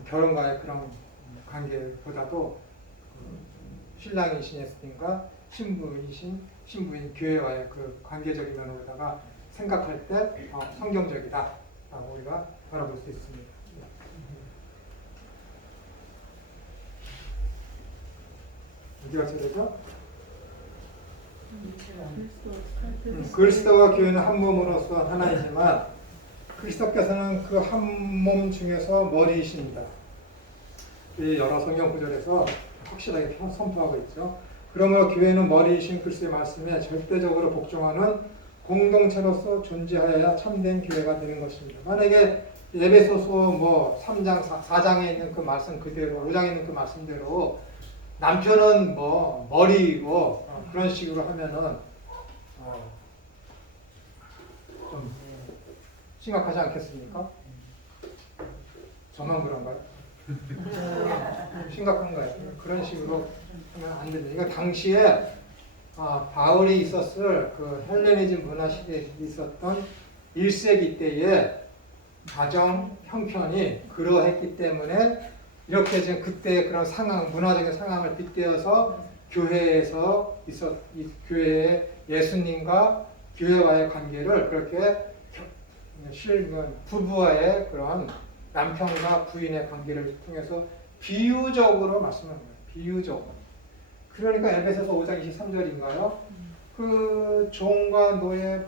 결혼과의 그런 관계보다도 신랑이신 예수님과 신부인 교회와의 그 관계적인 면으로다가 생각할 때 성경적이다라고 우리가 바라볼 수 있습니다. 어디가 저래죠? 그리스도와 교회는 한 몸으로서 하나이지만 그리스도께서는 그 한 몸 중에서 머리이십니다. 이 여러 성경 구절에서 확실하게 선포하고 있죠. 그러므로 교회는 머리이신 그리스도의 말씀에 절대적으로 복종하는 공동체로서 존재하여야 참된 교회가 되는 것입니다. 만약에 에베소서 뭐 3장, 4장에 있는 그 말씀 그대로, 5장에 있는 그 말씀대로 남편은 뭐 머리이고 그런 식으로 하면은 좀 심각하지 않겠습니까? 저만 그런가요? 심각한 거예요. 그런 식으로 하면 안 됩니다. 이거 당시에 바울이 있었을 그 헬레니즘 문화 시대에 있었던 1세기 때의 가정 형편이 그러했기 때문에 이렇게 지금 그때의 그런 상황, 문화적인 상황을 빗대어서 교회에서 교회의 예수님과 교회와의 관계를 그렇게 부부와의 그런 남편과 부인의 관계를 통해서 비유적으로 말씀합니다. 비유적으로. 그러니까 에베소서 5장 23절인가요? 그 종과 노예,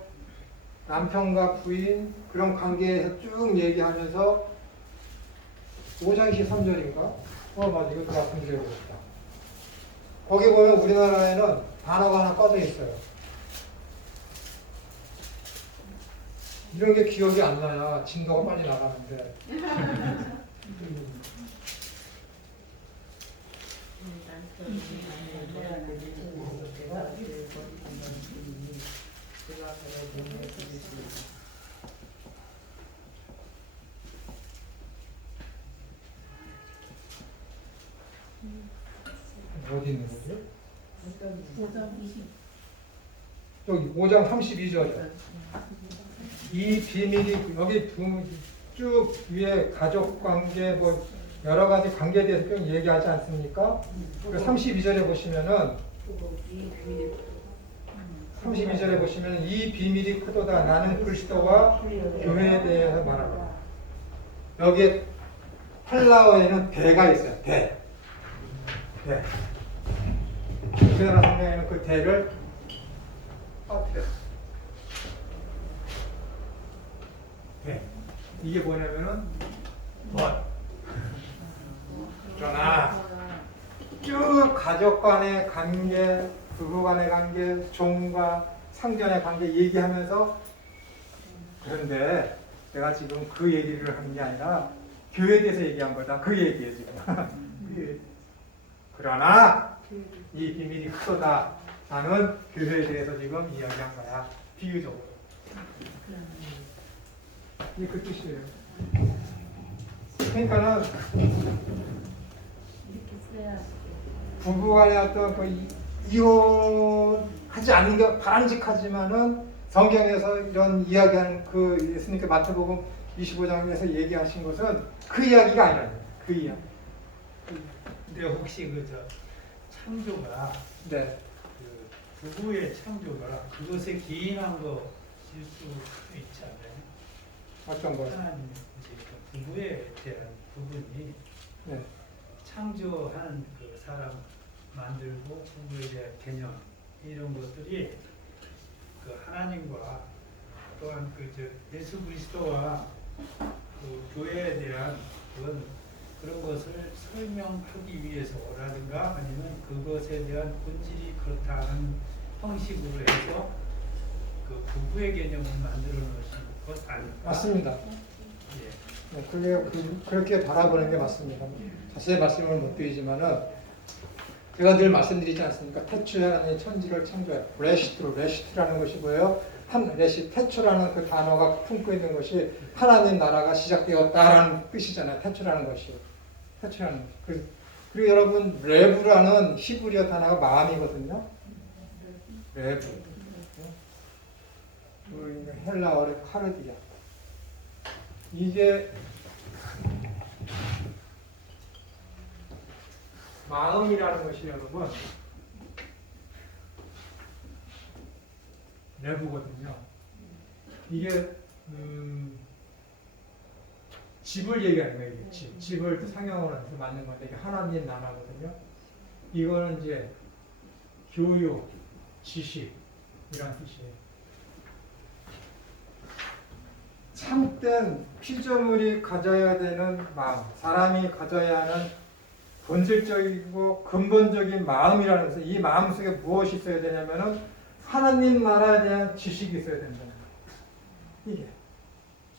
남편과 부인 그런 관계에서 쭉 얘기하면서 5장 23절인가? 맞아. 이것도 말씀드리고 싶다. 거기 보면 우리나라에는 단어가 하나 빠져 있어요. 이런 게 기억이 안 나야 진도가 빨리 나가는데. 어디 있는 거죠? 여기 5장 32절. 이 비밀이 여기 쭉 위에 가족 관계 뭐 여러 가지 관계에 대해서 좀 얘기하지 않습니까? 32절에 보시면은 32절에 보시면 이 비밀이 크도다 나는 그리스도와 교회에 대해서 말하라. 여기에 헬라어에는 대가 있어요. 대. 우리나라 성경에는 그 대를 빠뜨렸어요. 대. 이게 뭐냐면은 그러나 쭉 가족 간의 관계, 부부 간의 관계, 종과 상전의 관계 얘기하면서 그런데 내가 지금 그 얘기를 하는 게 아니라 교회에 대해서 얘기한 거다. 그 얘기예요 지금. 그러나 이 비밀이 크도다. 나는 교회에 대해서 지금 이야기한 거야. 비유적으로. 이게 그 뜻이에요. 그러니까는 부부간의 어떤 그 이혼하지 않는 게 바람직하지만은 성경에서 이런 이야기하는 그 예수님께 마태복음 25장에서 얘기하신 것은 그 이야기가 아니라요. 그 이야기. 근데 혹시 창조가 네. 그 부부의 창조가 그것에 기인한 것일 수 있지 않나요? 어떤 거요? 하나님 이제 부부에 대한 부분이 네. 창조한 그 사람 만들고 부부에 대한 개념 이런 것들이 그 하나님과 또한 예수 그리스도와 그 교회에 대한 그런 것을 설명하기 위해서라든가 아니면 그것에 대한 본질이 그렇다는 형식으로 해서 그 부부의 개념을 만들어 놓으신 것 아닐까? 맞습니다. 예. 그렇게 바라보는 게 맞습니다. 자세히 말씀을 못 드리지만은 제가 늘 말씀드리지 않습니까? 태초에 하나님의 천지를 창조해. 레시트라는 것이 뭐예요? 태초라는 그 단어가 품고 있는 것이 하나님 나라가 시작되었다라는 뜻이잖아요. 태초라는 것이. 그리고 여러분 레브라는 히브리어 단어가 마음이거든요. 레브. 그리고 헬라어의 카르디아. 이게 마음이라는 것이 여러분 레브거든요. 이게 집을 얘기하는 거예요. 이게 집을 상형으로 해서 맞는 건데 이게 하나님 나라거든요. 이거는 이제 교육, 지식 이런 뜻이에요. 참된 피조물이 가져야 되는 마음, 사람이 가져야 하는 본질적이고 근본적인 마음이라는 것은 이 마음 속에 무엇이 있어야 되냐면은 하나님 나라에 대한 지식이 있어야 된다는 거예요. 이게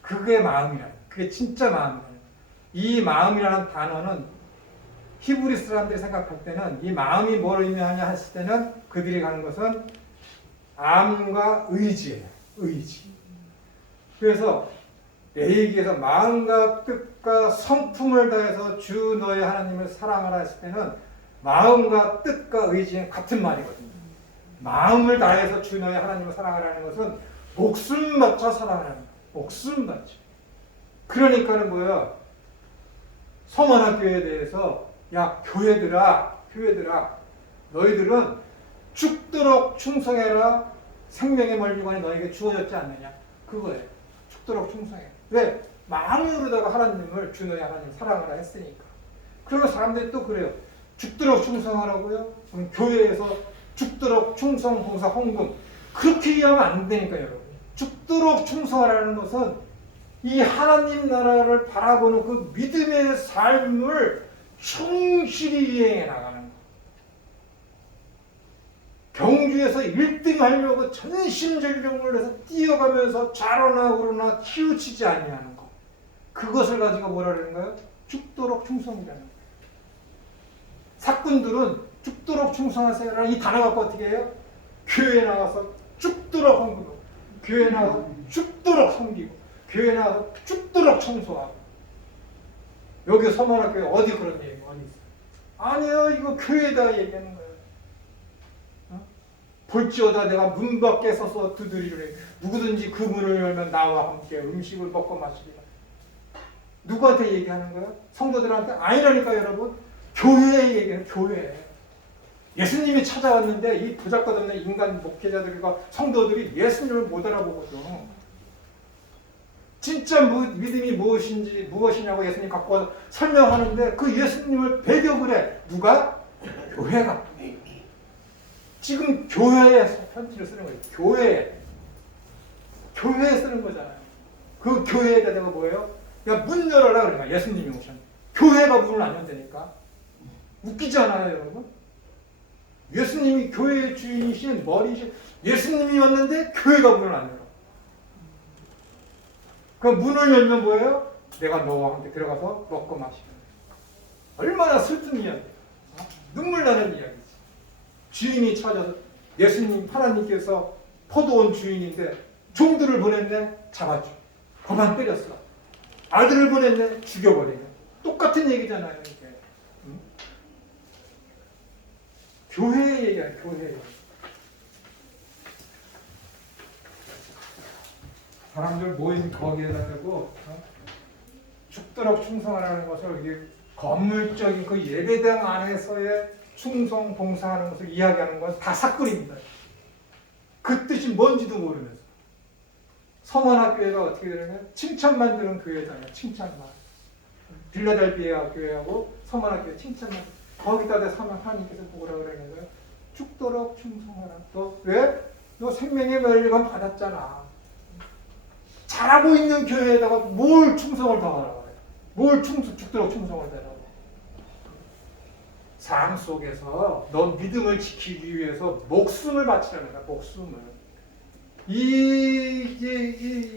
그게 마음이라는 거예요. 그게 진짜 마음이에요. 이 마음이라는 단어는 히브리 사람들이 생각할 때는 이 마음이 뭘 의미하냐 했을 때는 그들이 가는 것은 암과 의지예요. 의지. 그래서 레위기에서 마음과 뜻과 성품을 다해서 주 너의 하나님을 사랑하라 했을 때는 마음과 뜻과 의지는 같은 말이거든요. 마음을 다해서 주 너의 하나님을 사랑하라는 것은 목숨 바쳐 사랑하는 거예요. 목숨 바쳐. 그러니까는 뭐예요? 서만학교에 대해서 야 교회들아 너희들은 죽도록 충성해라. 생명의 멀리관이 너에게 주어졌지 않느냐. 그거예요. 죽도록 충성해. 왜? 마음으로다가 하나님을 주 너의 하나님 사랑하라 했으니까. 그러면 사람들이 또 그래요. 죽도록 충성하라고요? 그럼 교회에서 죽도록 충성, 봉사, 헌금 그렇게 이해하면 안 되니까 여러분. 죽도록 충성하라는 것은 이 하나님 나라를 바라보는 그 믿음의 삶을 충실히 이행해 나가는 거. 경주에서 1등 하려고 전심전력을 해서 뛰어가면서 좌로나 우로나 치우치지 아니하는 것. 그것을 가지고 뭐라 그러는 거예요? 죽도록 충성이라는 거예요. 사꾼들은 죽도록 충성하세요라는 이 단어 갖고 어떻게 해요? 교회에 나가서 죽도록 헌금하고 교회에 나가서 죽도록 섬기고 교회에 나가서 죽도록 청소하고. 여기 서만학교에 어디 그런 얘기가 어디 있어요? 아니요, 이거 교회에다 얘기하는 거예요. 볼지어다 내가 문 밖에 서서 두드리려 해. 누구든지 그 문을 열면 나와 함께 음식을 먹고 마시리라. 누구한테 얘기하는 거예요? 성도들한테? 아니라니까 여러분. 교회에 얘기해요. 교회. 예수님이 찾아왔는데 이 부적것없는 인간 목회자들과 성도들이 예수님을 못 알아보거든. 진짜 믿음이 무엇이냐고 예수님 갖고 와서 설명하는데 그 예수님을 배격을 해. 누가? 교회가. 지금 교회에 편지를 쓰는 거예요. 교회에 쓰는 거잖아요. 그 교회에다가 뭐예요? 야, 문 열어라 그러니까 예수님이 오셨는데 교회가 문을 안 연다니까. 웃기지 않아요, 여러분? 예수님이 교회의 주인이신 머리이신 예수님이 왔는데 교회가 문을 안 열어. 그 문을 열면 뭐예요? 내가 너와 함께 들어가서 먹고 마시는. 얼마나 슬픈 이야기. 눈물 나는 이야기지. 주인이 찾아서 예수님 하나님께서 포도원 주인인데 종들을 보냈네. 잡아줘. 그만 때렸어. 아들을 보냈네. 죽여버리네. 똑같은 얘기잖아요. 이게. 응? 교회의 얘기야. 교회. 사람들 모인 거기에다 대고 죽도록 충성하라는 것을 이게 건물적인 그 예배당 안에서의 충성 봉사하는 것을 이야기하는 것은 다 사건입니다. 그 뜻이 뭔지도 모르면서 서만학교회가 어떻게 되냐면 칭찬만 들은 교회잖아요. 칭찬만. 빌라델비아 교회하고 서만학교회 칭찬만. 거기다 대서 하나님께서 뭐라 그러는 거예요? 죽도록 충성하라. 너 왜? 너 생명의 멸류관 받았잖아. 잘하고 있는 교회에다가 뭘 충성을 더하라고 그래요? 뭘 죽도록 충성을 더하라고. 삶 속에서 너 믿음을 지키기 위해서 목숨을 바치라는 거야. 목숨을. 이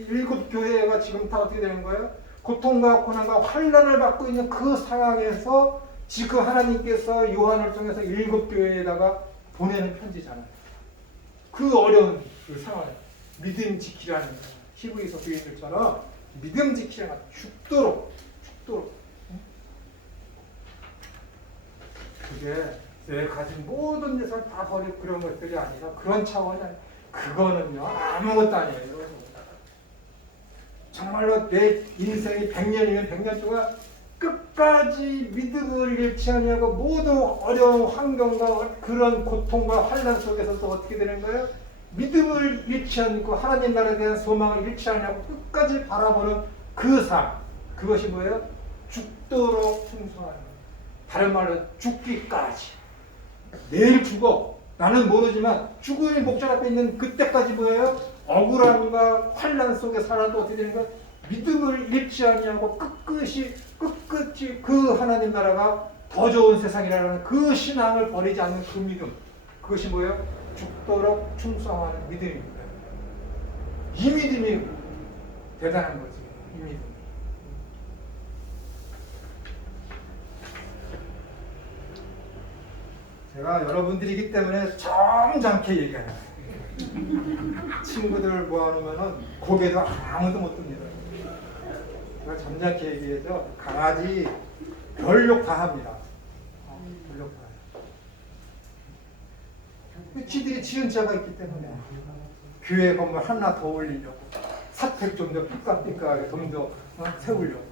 일곱 교회가 지금 다 어떻게 되는 거예요? 고통과 고난과 환난을 받고 있는 그 상황에서 지금 하나님께서 요한을 통해서 일곱 교회에다가 보내는 편지잖아요. 그 어려운 그 상황에 믿음 지키라는 거예요. 히브리서 교인들처럼 믿음 지키라는 거예요. 죽도록. 그게 내 가진 모든 것을 다 버리고 그런 것들이 아니라 그런 차원이 아니라 그거는요 아무것도 아니에요. 정말로 내 인생이 100년이면 100년 동안 끝까지 믿음을 잃지 아니하고 모든 어려운 환경과 그런 고통과 환난 속에서 또 어떻게 되는 거예요? 믿음을 잃지 않고 하나님 나라에 대한 소망을 잃지 않냐고 끝까지 바라보는 그 삶, 그것이 뭐예요? 죽도록 충성하는 거예요. 다른 말로 죽기까지. 내일 죽어. 나는 모르지만 죽음이 목전 앞에 있는 그때까지 뭐예요? 억울함과 환난 속에 살아도 어떻게 되는 거예요? 믿음을 잃지 아니하고 끝끝이 그 하나님 나라가 더 좋은 세상이라는 그 신앙을 버리지 않는 그 믿음. 그것이 뭐예요? 죽도록 충성하는 믿음입니다. 이 믿음이 대단한 거지. 이 믿음. 제가 여러분들이기 때문에 점잖게 얘기하는 거예요. 친구들 모아놓으면 고개도 아무도 못 듭니다. 제가 점잖게 얘기해서 강아지 별욕 다 합니다. 별욕 다 해요. 지들이 지은 자가 있기 때문에 교회 건물 하나 더 올리려고 사택 좀 더 삐까삐까하게 좀 더 세우려고.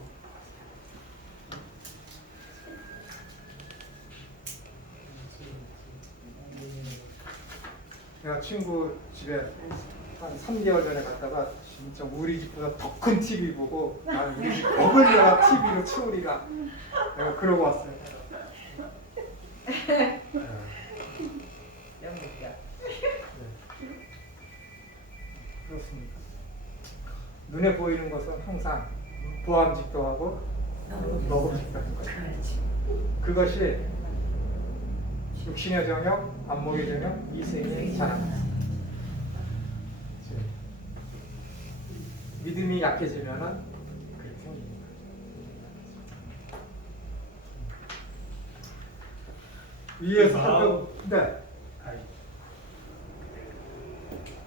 제가 친구 집에 한 3개월 전에 갔다가 진짜 우리 집보다 더 큰 TV 보고 난 우리 집 먹을 내가 TV로 채우리라 내가 그러고 왔어요. 그렇습니다. 눈에 보이는 것은 항상 보암직도 하고 먹음직도 하는 거예요. 그것이 육신의 정욕, 안목의 정욕, 이생의 자랑. 믿음이 약해지면은 그렇게 생깁니다. 위에서 살펴, 네.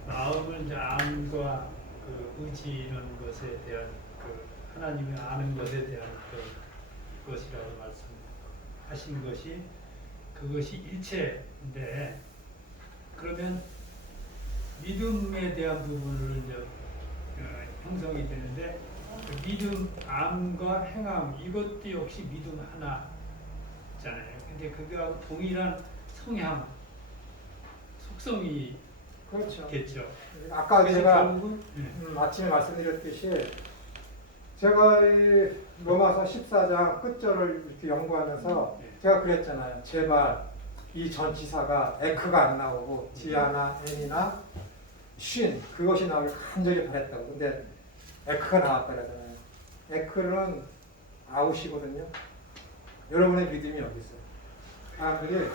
마음을 이제 암과 그 의지하는 것에 대한 그 하나님이 아는 것에 대한 그것이라고 말씀하신 것이 그것이 일체인데 그러면 믿음에 대한 부분을 이제 형성이 되는데 그 믿음, 암과 행함 이것도 역시 믿음 하나잖아요. 근데 그거하고 동일한 성향, 속성이 그렇죠. 겠죠. 아까 그래서 제가 결국은 아침에 말씀드렸듯이 제가 이 로마서 14장 끝절을 이렇게 연구하면서 제가 그랬잖아요. 제발 이 전치사가 에크가 안 나오고 디아나, 엔이나 쉰 그것이 나오길 간절히 바랬다고. 근데 에크가 나왔다잖아요. 에크는 아웃이거든요. 여러분의 믿음이 여기 있어요. 사람들이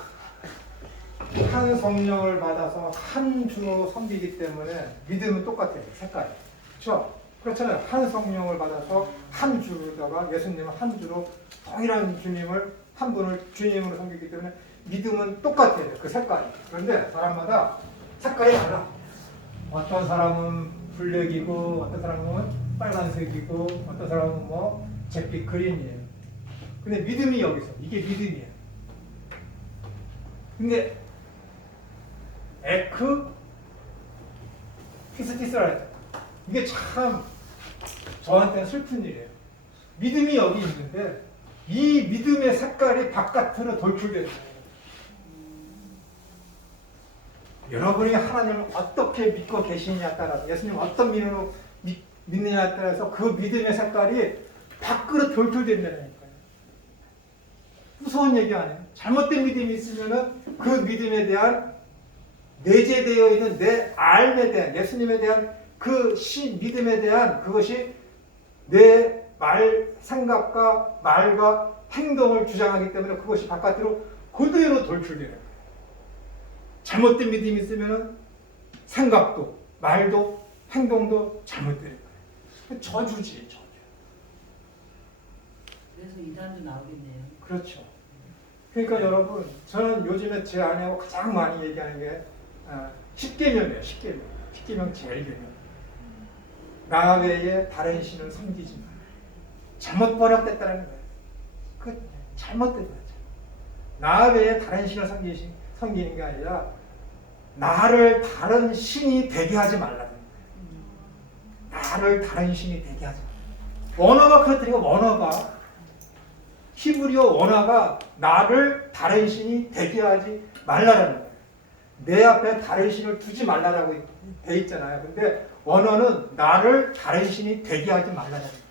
한 성령을 받아서 한 주로 섬기기 때문에 믿음은 똑같아요. 색깔이. 그렇죠? 그렇잖아요. 한 성령을 받아서 한 주로다가 예수님은 한 주로 동일한 주님을 한 분을 주님으로 섬기기 때문에 믿음은 똑같아요. 그 색깔이. 그런데 사람마다 색깔이 달라. 어떤 사람은 블랙이고 어떤 사람은 빨간색이고 어떤 사람은 뭐 잿빛 그린이에요. 근데 믿음이 여기서 이게 믿음이에요. 근데 에크 피스티스라 했죠. 이게 참 저한테는 슬픈 일이에요. 믿음이 여기 있는데 이 믿음의 색깔이 바깥으로 돌출되는 거예요. 여러분이 하나님을 어떻게 믿고 계시느냐에 따라서 예수님 어떤 믿음으로 믿느냐에 따라서 그 믿음의 색깔이 밖으로 돌출된다는 거예요. 무서운 얘기 아니에요. 잘못된 믿음이 있으면은 그 믿음에 대한 내재되어 있는 내 삶에 대한 예수님에 대한 그 믿음에 대한 그것이 내 생각과 말과 행동을 주장하기 때문에 그것이 바깥으로 그대로 돌출되는 거예요. 잘못된 믿음이 있으면 생각도 말도 행동도 잘못되는 거예요. 저주지, 저주. 그래서 이단도 나오겠네요. 그렇죠. 그러니까 여러분, 저는 요즘에 제 아내하고 가장 많이 얘기하는 게 10계명이에요. 10계명. 10계명 제일 계명. 나 외에 다른 신을 섬기지 마. 잘못 번역됐다는 거예요. 그 잘못된 거죠. 나 외에 다른 신을 섬기는 게 아니라 나를 다른 신이 되게 하지 말라는 거예요. 나를 다른 신이 되게 하지 말라. 원어가 그렇다니까. 원어가 히브리어 원어가 나를 다른 신이 되게 하지 말라는 거예요. 내 앞에 다른 신을 두지 말라라고 돼 있잖아요. 근데 원어는 나를 다른 신이 되게 하지 말라는 거예요.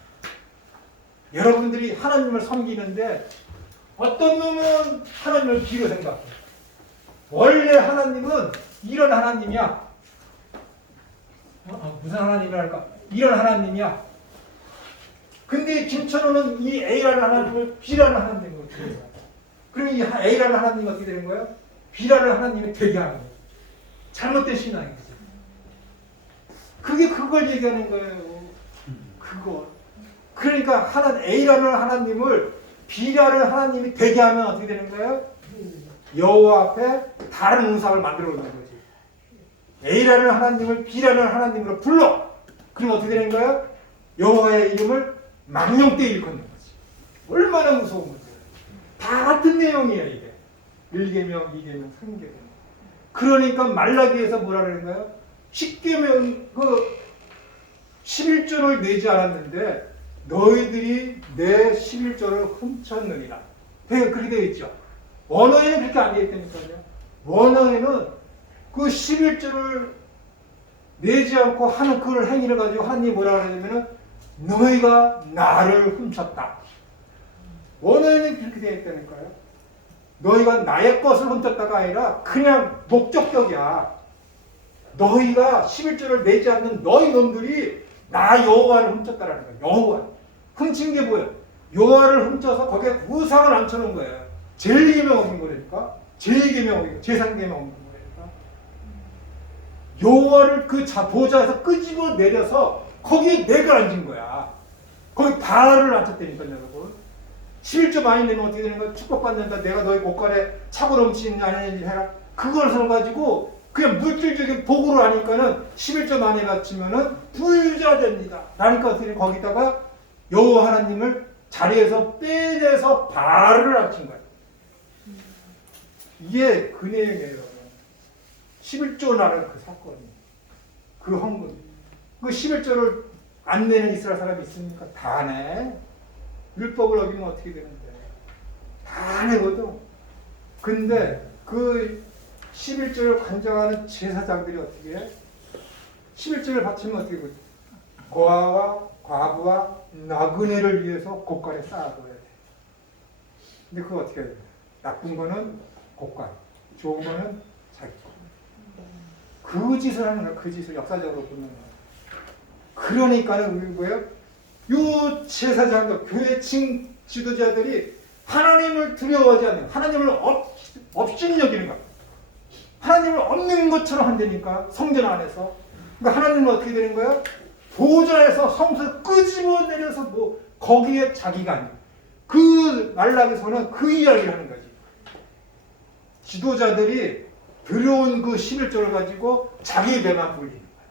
여러분들이 하나님을 섬기는데 어떤 놈은 하나님을 비로 생각해요. 원래 하나님은 이런 하나님이야. 무슨 하나님이랄까? 이런 하나님이야. 근데 김천호는 이 A라는 하나님을 B라는 하나님으로 들여요. 그럼 이 A라는 하나님이 어떻게 되는 거예요? B라는 하나님이 되게 하는 거예요. 잘못된 신앙이죠. 그게 그걸 얘기하는 거예요. 그거. 그러니까 A라는 하나님을 B라는 하나님이 되게 하면 어떻게 되는 거예요? 여호와 앞에 다른 우상을 만들어 놓는 거지. A라는 하나님을 B라는 하나님으로 불러. 그럼 어떻게 되는 거예요? 여호와의 이름을 망령되이 일컫는 거지. 얼마나 무서운 거지. 다 같은 내용이에요, 이게. 1계명, 2계명, 3계명. 그러니까 말라기에서 뭐라 그러는 거예요? 10계명, 11조를 내지 않았는데 너희들이 내 11조를 훔쳤느니라. 그렇게 되어 있죠. 원어에는 그렇게 안 되어 있다니까요. 원어에는 그 11조를 내지 않고 하는 그 행위를 가지고 하나님이 뭐라 그러냐면은 너희가 나를 훔쳤다. 원어에는 그렇게 되어 있다니까요. 너희가 나의 것을 훔쳤다가 아니라 그냥 목적격이야. 너희가 11조를 내지 않는 너희 놈들이 나 여호와를 훔쳤다라는 거야. 여호와. 훔친 게 뭐예요? 여호와를 훔쳐서 거기에 우상을 앉혀놓은 거예요. 제1계명 어긴 거라니까. 제2계명 어긴 거. 제3계명 어긴 거라니까. 여호와를 그 보좌에서 끄집어 내려서 거기에 내가 앉은 거야. 거기 바알을 앉혔다니까 여러분. 11조 많이 내면 어떻게 되는 거야? 축복받는다. 내가 너희 곳간에 차고 넘치는 아니는지 해라. 그것을 가지고 그냥 물질적인 복으로 하니까는 11조 많이 바치면은 부유자 됩니다. 라니까 어떻게 거기다가 여호와 하나님을 자리에서 빼내서 바알을 앉힌 거야. 이게 그 내용이에요. 11조 나라는 그 사건이. 그 헌금. 그 11조를 안 내는 이스라엘 사람이 있습니까? 다 내. 율법을 어기면 어떻게 되는데? 다 내거든. 근데 그 11조를 관장하는 제사장들이 어떻게 해? 11조를 바치면 어떻게 해? 고아와 과부와 나그네를 위해서 곳간에 쌓아둬야 돼. 근데 그거 어떻게 해야 돼? 나쁜 거는 곳간, 좋은 거는 자기 거. 그 짓을 하는 거야. 그 짓을 역사적으로 보는 거야. 그러니까는 뭐예요? 요 제사장들, 교회 지도자들이 하나님을 두려워하지 않는, 하나님을 없인 여기는 거야. 하나님을 없는 것처럼 한다니까, 성전 안에서. 그러니까 하나님은 어떻게 되는 거야? 보좌에서 성소를 끄집어 내려서 거기에 자기가 아니야. 그 말락에서는 그 이야기를 하는 거지. 지도자들이 들여온 그 11조를 가지고 자기 배만 불리는 거야.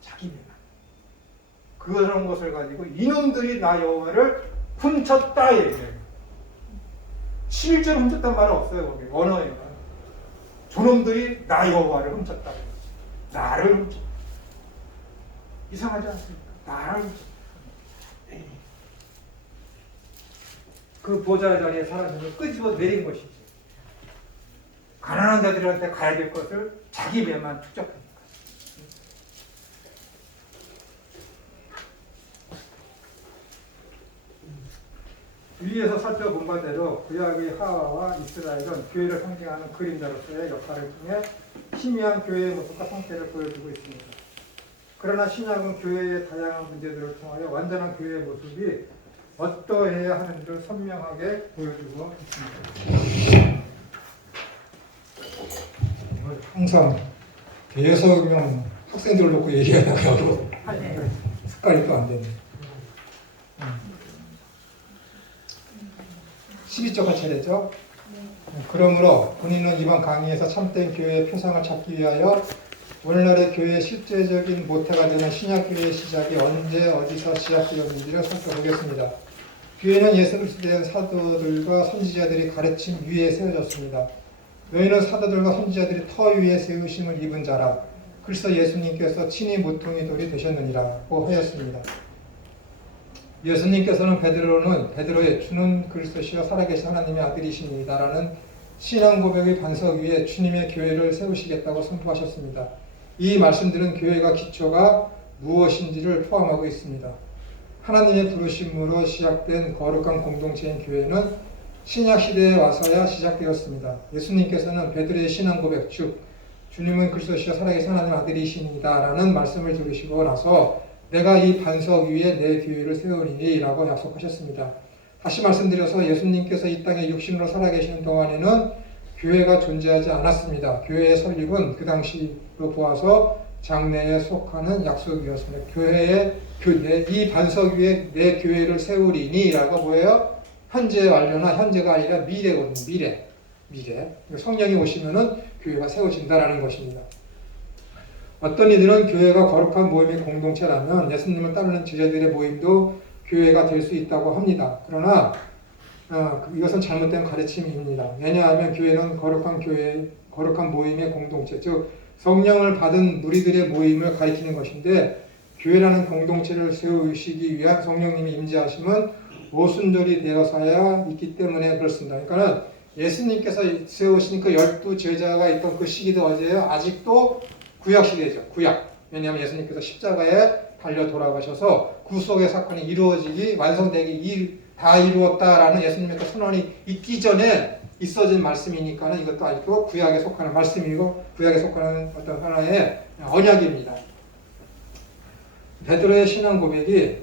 자기 배만. 그런 것을 가지고 이놈들이 나 여호와를 훔쳤다 얘기해요. 11조를 훔쳤단 말은 없어요. 거기 언어에는. 저놈들이 나 여호와를 훔쳤다. 나를 훔쳤다. 이상하지 않습니까? 나를 훔쳤다. 그 보좌 자리에 사람들을 끄집어 내린 것이지. 가난한 자들한테 가야 될 것을 자기 배만 축적합니다. 위에서 살펴본 바대로 구약의 하와와 이스라엘은 교회를 상징하는 그림자로서의 역할을 통해 희미한 교회의 모습과 상태를 보여주고 있습니다. 그러나 신약은 교회의 다양한 문제들을 통하여 완전한 교회의 모습이 어떠해야 하는지를 선명하게 보여주고 있습니다. 항상 대여서면 학생들 놓고 얘기하다가 습관이 또 안 되네. 12조가 차례죠. 그러므로 본인은 이번 강의에서 참된 교회의 표상을 찾기 위하여 오늘날의 교회의 실제적인 모태가 되는 신약교회의 시작이 언제 어디서 시작되었는지를 살펴보겠습니다. 교회는 예수 그리스도에 대한 사도들과 선지자들이 가르침 위에 세워졌습니다. 너희는 사도들과 선지자들이 터 위에 세우심을 입은 자라. 그리스도 예수님께서 친히 모퉁이 돌이 되셨느니라고 하였습니다. 예수님께서는 베드로의 주는 그리스도시요 살아계신 하나님의 아들이십니다라는 신앙 고백의 반석 위에 주님의 교회를 세우시겠다고 선포하셨습니다. 이 말씀들은 교회가 기초가 무엇인지를 포함하고 있습니다. 하나님의 부르심으로 시작된 거룩한 공동체인 교회는 신약 시대에 와서야 시작되었습니다. 예수님께서는 베드로의 신앙 고백 즉 주님은 그리스도시요 살아계신 하나님의 아들이십니다라는 말씀을 들으시고 나서 내가 이 반석 위에 내 교회를 세우리니 라고 약속하셨습니다. 다시 말씀드려서 예수님께서 이 땅에 육신으로 살아계시는 동안에는 교회가 존재하지 않았습니다. 교회의 설립은 그 당시로 보아서 장래에 속하는 약속이었습니다. 이 반석 위에 내 교회를 세우리니 라고 뭐예요? 현재 완료나 현재가 아니라 미래거든요. 미래. 성령이 오시면은 교회가 세워진다라는 것입니다. 어떤 이들은 교회가 거룩한 모임의 공동체라면 예수님을 따르는 제자들의 모임도 교회가 될 수 있다고 합니다. 그러나 이것은 잘못된 가르침입니다. 왜냐하면 교회는 거룩한 모임의 공동체, 즉 성령을 받은 무리들의 모임을 가리키는 것인데 교회라는 공동체를 세우시기 위한 성령님이 임재하심은 오순절이 되어서야 있기 때문에 그렇습니다. 그러니까는 예수님께서 세우신 그 12 제자가 있던 그 시기도 어제요. 아직도 구약 시대죠. 구약. 왜냐하면 예수님께서 십자가에 달려 돌아가셔서 구속의 사건이 이루어지기 완성되기 다 이루었다라는 예수님의 그 선언이 있기 전에 있어진 말씀이니까는 이것도 아직도 구약에 속하는 말씀이고 구약에 속하는 어떤 하나의 언약입니다. 베드로의 신앙 고백이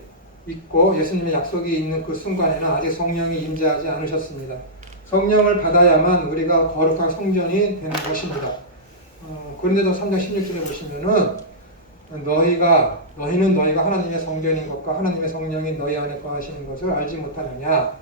있고 예수님의 약속이 있는 그 순간에는 아직 성령이 임재하지 않으셨습니다. 성령을 받아야만 우리가 거룩한 성전이 되는 것입니다. 고린도서 3장 16절에 보시면은 너희는 너희가 하나님의 성전인 것과 하나님의 성령이 너희 안에 거하시는 것을 알지 못하느냐.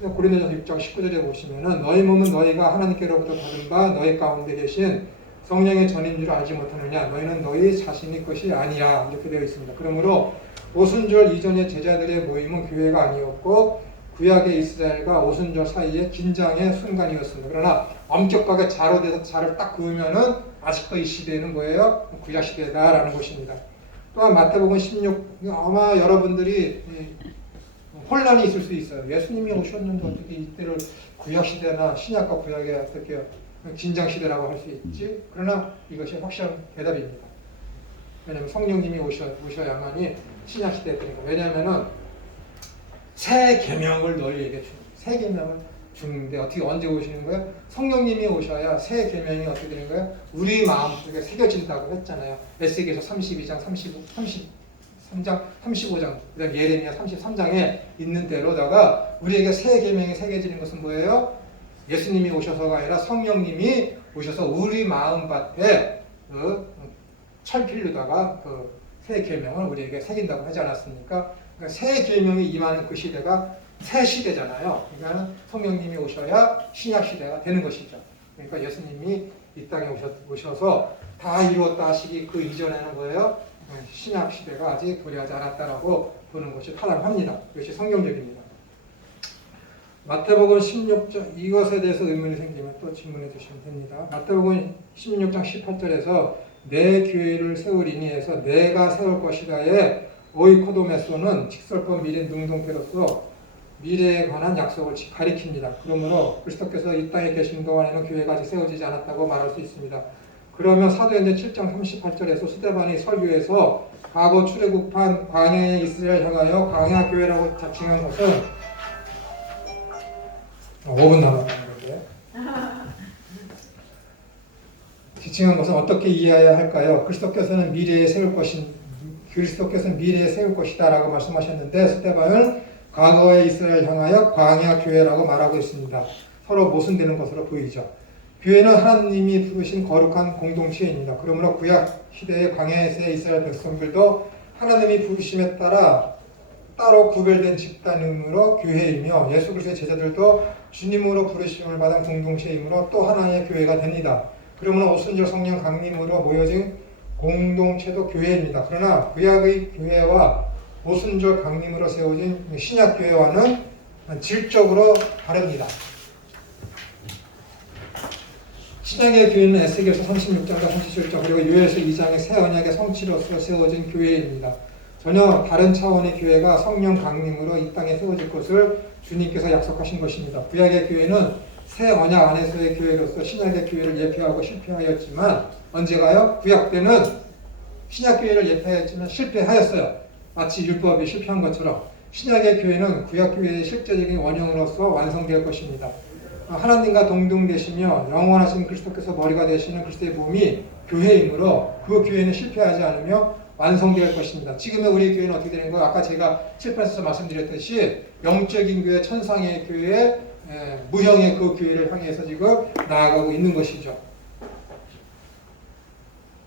고린도서 6장 19절에 보시면은 너희 몸은 너희가 하나님께로부터 받은 바 너희 가운데 계신 성령의 전인 줄 알지 못하느냐. 너희는 너희 자신의 것이 아니라 이렇게 되어 있습니다. 그러므로 오순절 이전의 제자들의 모임은 교회가 아니었고 구약의 이스라엘과 오순절 사이에 긴장의 순간이었습니다. 그러나 엄격하게 자로 돼서 자를 딱 그으면은 아직도 이 시대는 뭐예요? 구약 시대다라는 것입니다. 또한 마태복음 16 아마 여러분들이 혼란이 있을 수 있어요. 예수님이 오셨는데 어떻게 이때를 구약 시대나 신약과 구약에 어떻게 긴장 시대라고 할 수 있지? 그러나 이것이 확실한 대답입니다. 왜냐하면 성령님이 오셔야만이 신약 시대에 되니까. 왜냐하면은 새 계명을 너희에게 줍니다. 새 계명을 주는데 어떻게 언제 오시는 거예요? 성령님이 오셔야 새 계명이 어떻게 되는 거예요? 우리 마음속에 새겨진다고 했잖아요. 에스겔서 32장, 33장, 35장, 그다음 예레미야 33장에 있는 대로다가 우리에게 새 계명이 새겨지는 것은 뭐예요? 예수님이 오셔서가 아니라 성령님이 오셔서 우리 마음밭에 철필로다가 새 계명을 우리에게 새긴다고 하지 않았습니까? 그러니까 새 계명이 임하는 그 시대가 새 시대잖아요. 그러니까 성령님이 오셔야 신약 시대가 되는 것이죠. 그러니까 예수님이 이 땅에 오셔서 다 이루었다 하시기 그 이전에는 뭐예요? 신약 시대가 아직 도래하지 않았다라고 보는 것이 타당합니다. 이것이 성경적입니다. 마태복음 16장 이것에 대해서 의문이 생기면 또 질문해 주시면 됩니다. 마태복음 16장 18절에서 내 교회를 세우리니 해서 내가 세울 것이다에 오이코도메소는 직설법 미래 능동태로서 미래에 관한 약속을 가리킵니다. 그러므로 그리스도께서 이 땅에 계신 동안에는 교회가 아직 세워지지 않았다고 말할 수 있습니다. 그러면 사도행전 7장 38절에서 스데반이 설교에서 과거 출애굽한 광야의 이스라엘 향하여 광야 교회라고 자칭한 것은 5분 남았다는 건데 지칭한 것은 어떻게 이해해야 할까요? 그리스도께서는 미래에 세울 것이다 라고 말씀하셨는데 스데반은 과거의 이스라엘 향하여 광야 교회라고 말하고 있습니다. 서로 모순되는 것으로 보이죠. 교회는 하나님이 부르신 거룩한 공동체입니다. 그러므로 구약 시대의 광야에서의 이스라엘 백성들도 하나님이 부르심에 따라 따로 구별된 집단이므로 교회이며 예수 그리스도의 제자들도 주님으로 부르심을 받은 공동체이므로 또 하나의 교회가 됩니다. 그러므로 오순절 성령 강림으로 모여진 공동체도 교회입니다. 그러나 구약의 교회와 오순절 강림으로 세워진 신약 교회와는 질적으로 다릅니다. 신약의 교회는 에스겔서 36장과 37장 그리고 요엘서 2장의 새 언약의 성취로서 세워진 교회입니다. 전혀 다른 차원의 교회가 성령 강림으로 이 땅에 세워질 것을 주님께서 약속하신 것입니다. 구약의 교회는 새 언약 안에서의 교회로서 신약의 교회를 예표하고 실패하였지만 언제가요? 구약 때는 신약 교회를 예표하였지만 실패하였어요. 마치 율법이 실패한 것처럼 신약의 교회는 구약 교회의 실제적인 원형으로서 완성될 것입니다. 하나님과 동등되시며 영원하신 그리스도께서 머리가 되시는 그리스도의 몸이 교회이므로 그 교회는 실패하지 않으며 완성될 것입니다. 지금의 우리 교회는 어떻게 되는 거예요? 아까 제가 7편에서 말씀드렸듯이 영적인 교회, 천상의 교회, 무형의 그 교회를 향해서 지금 나아가고 있는 것이죠.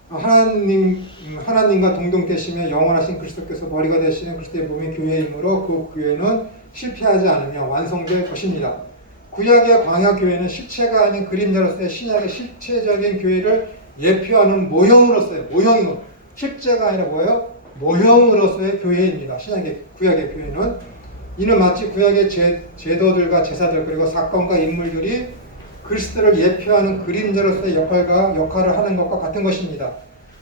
하나님과 동등되시며 영원하신 그리스도께서 머리가 되시는 그리스도의 몸이 교회이므로 그 교회는 실패하지 않으며 완성될 것입니다. 구약의 광야 교회는 실체가 아닌 그림자로서의 신약의 실체적인 교회를 예표하는 모형으로서의 모형으로 실제가 아니라 뭐예요? 모형으로서의 교회입니다. 구약의 교회는 이는 마치 구약의 제도들과 제사들 그리고 사건과 인물들이 그리스도를 예표하는 그림자로서의 역할을 하는 것과 같은 것입니다.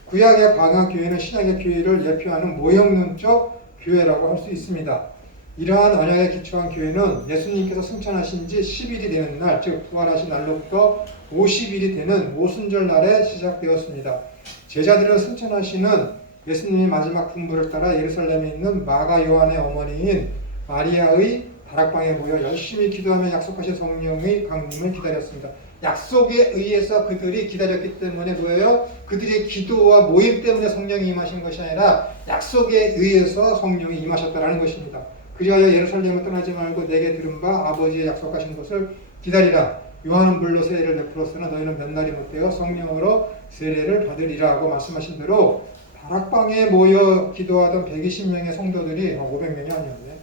구약의 광야 교회는 신약의 교회를 예표하는 모형론적 교회라고 할 수 있습니다. 이러한 언약에 기초한 교회는 예수님께서 승천하신 지 10일이 되는 날, 즉 부활하신 날로부터 50일이 되는 오순절 날에 시작되었습니다. 제자들은 승천하시는 예수님의 마지막 분부를 따라 예루살렘에 있는 마가 요한의 어머니인 마리아의 다락방에 모여 열심히 기도하며 약속하신 성령의 강림을 기다렸습니다. 약속에 의해서 그들이 기다렸기 때문에 뭐예요? 그들의 기도와 모임 때문에 성령이 임하신 것이 아니라 약속에 의해서 성령이 임하셨다는 것입니다. 그리하여 예루살렘을 떠나지 말고 내게 들은 바 아버지의 약속하신 것을 기다리라. 요한은 물로 세례를 베풀었으나 너희는 몇 날이 못되어 성령으로 세례를 받으리라 하고 말씀하신 대로 다락방에 모여 기도하던 120명의 성도들이 500명이 아니었네.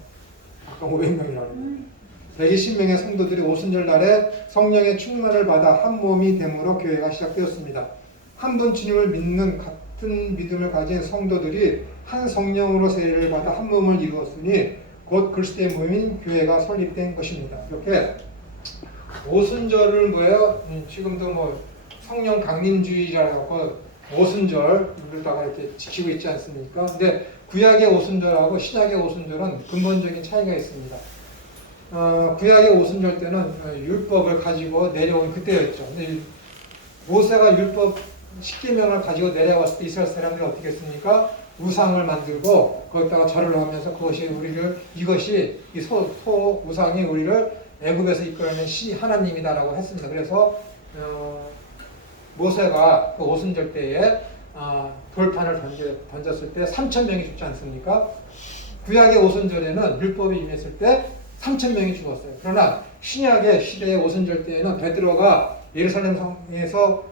아까 500명이라고 120명의 성도들이 오순절 날에 성령의 충만을 받아 한 몸이 됨으로 교회가 시작되었습니다. 한 분 주님을 믿는 같은 믿음을 가진 성도들이 한 성령으로 세례를 받아 한 몸을 이루었으니 곧 그리스도의 몸인 교회가 설립된 것입니다. 이렇게 오순절을 뭐예요? 지금도 뭐 성령 강림주의라고 오순절로다가 이렇게 지키고 있지 않습니까? 근데 구약의 오순절하고 신약의 오순절은 근본적인 차이가 있습니다. 구약의 오순절 때는 율법을 가지고 내려온 그때였죠. 근데 모세가 율법 10계명을 가지고 내려왔을 때 이스라엘 사람들이 어떻게 했습니까? 우상을 만들고 거기다가 절을 하면서 이것이 이 소 우상이 우리를 애굽에서 이끌어낸 하나님이다라고 했습니다. 그래서 모세가 그 오순절 때에 돌판을 던졌을 때 3,000명이 죽지 않습니까? 구약의 오순절에는 율법이 임했을 때 3,000명이 죽었어요. 그러나 신약의 시대의 오순절 때에는 베드로가 예루살렘 성에서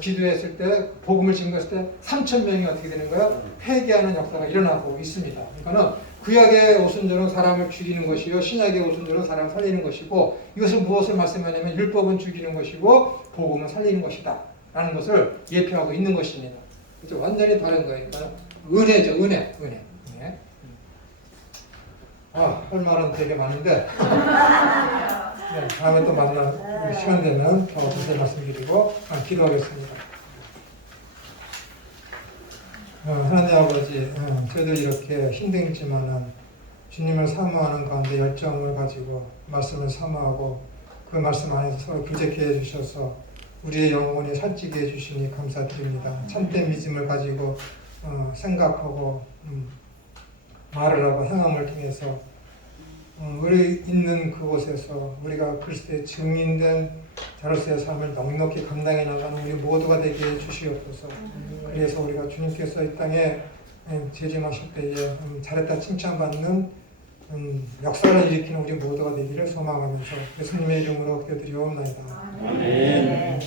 기도했을 때 복음을 증거했을 때 3,000명이 어떻게 되는 거예요? 회개하는 역사가 일어나고 있습니다. 그러니까는 구약의 오순절은 사람을 죽이는 것이요 신약의 오순절은 사람을 살리는 것이고 이것은 무엇을 말씀하냐면 율법은 죽이는 것이고 복음은 살리는 것이다 라는 것을 예표하고 있는 것입니다. 그렇죠? 완전히 다른 거예요. 그러니까 은혜죠. 은혜. 할 말은 되게 많은데 네, 다음에 또 시간 되면 더 자세히 말씀드리고 기도하겠습니다. 하나님 아버지, 저희들 이렇게 힘들지만은 주님을 사모하는 가운데 열정을 가지고 말씀을 사모하고 그 말씀 안에서 서로 부재케 해주셔서 우리의 영혼이 살찌게 해주시니 감사드립니다. 참된 믿음을 가지고 생각하고 말을 하고 행함을 통해서 우리 있는 그곳에서 우리가 그리스도의 증인된 자로서의 삶을 넉넉히 감당해 나가는 우리 모두가 되게 해주시옵소서. 그래서 우리가 주님께서 이 땅에 재림하실 때에 잘했다 칭찬받는 역사를 일으키는 우리 모두가 되기를 소망하면서 예수님의 이름으로 기도드리옵나이다. 아멘.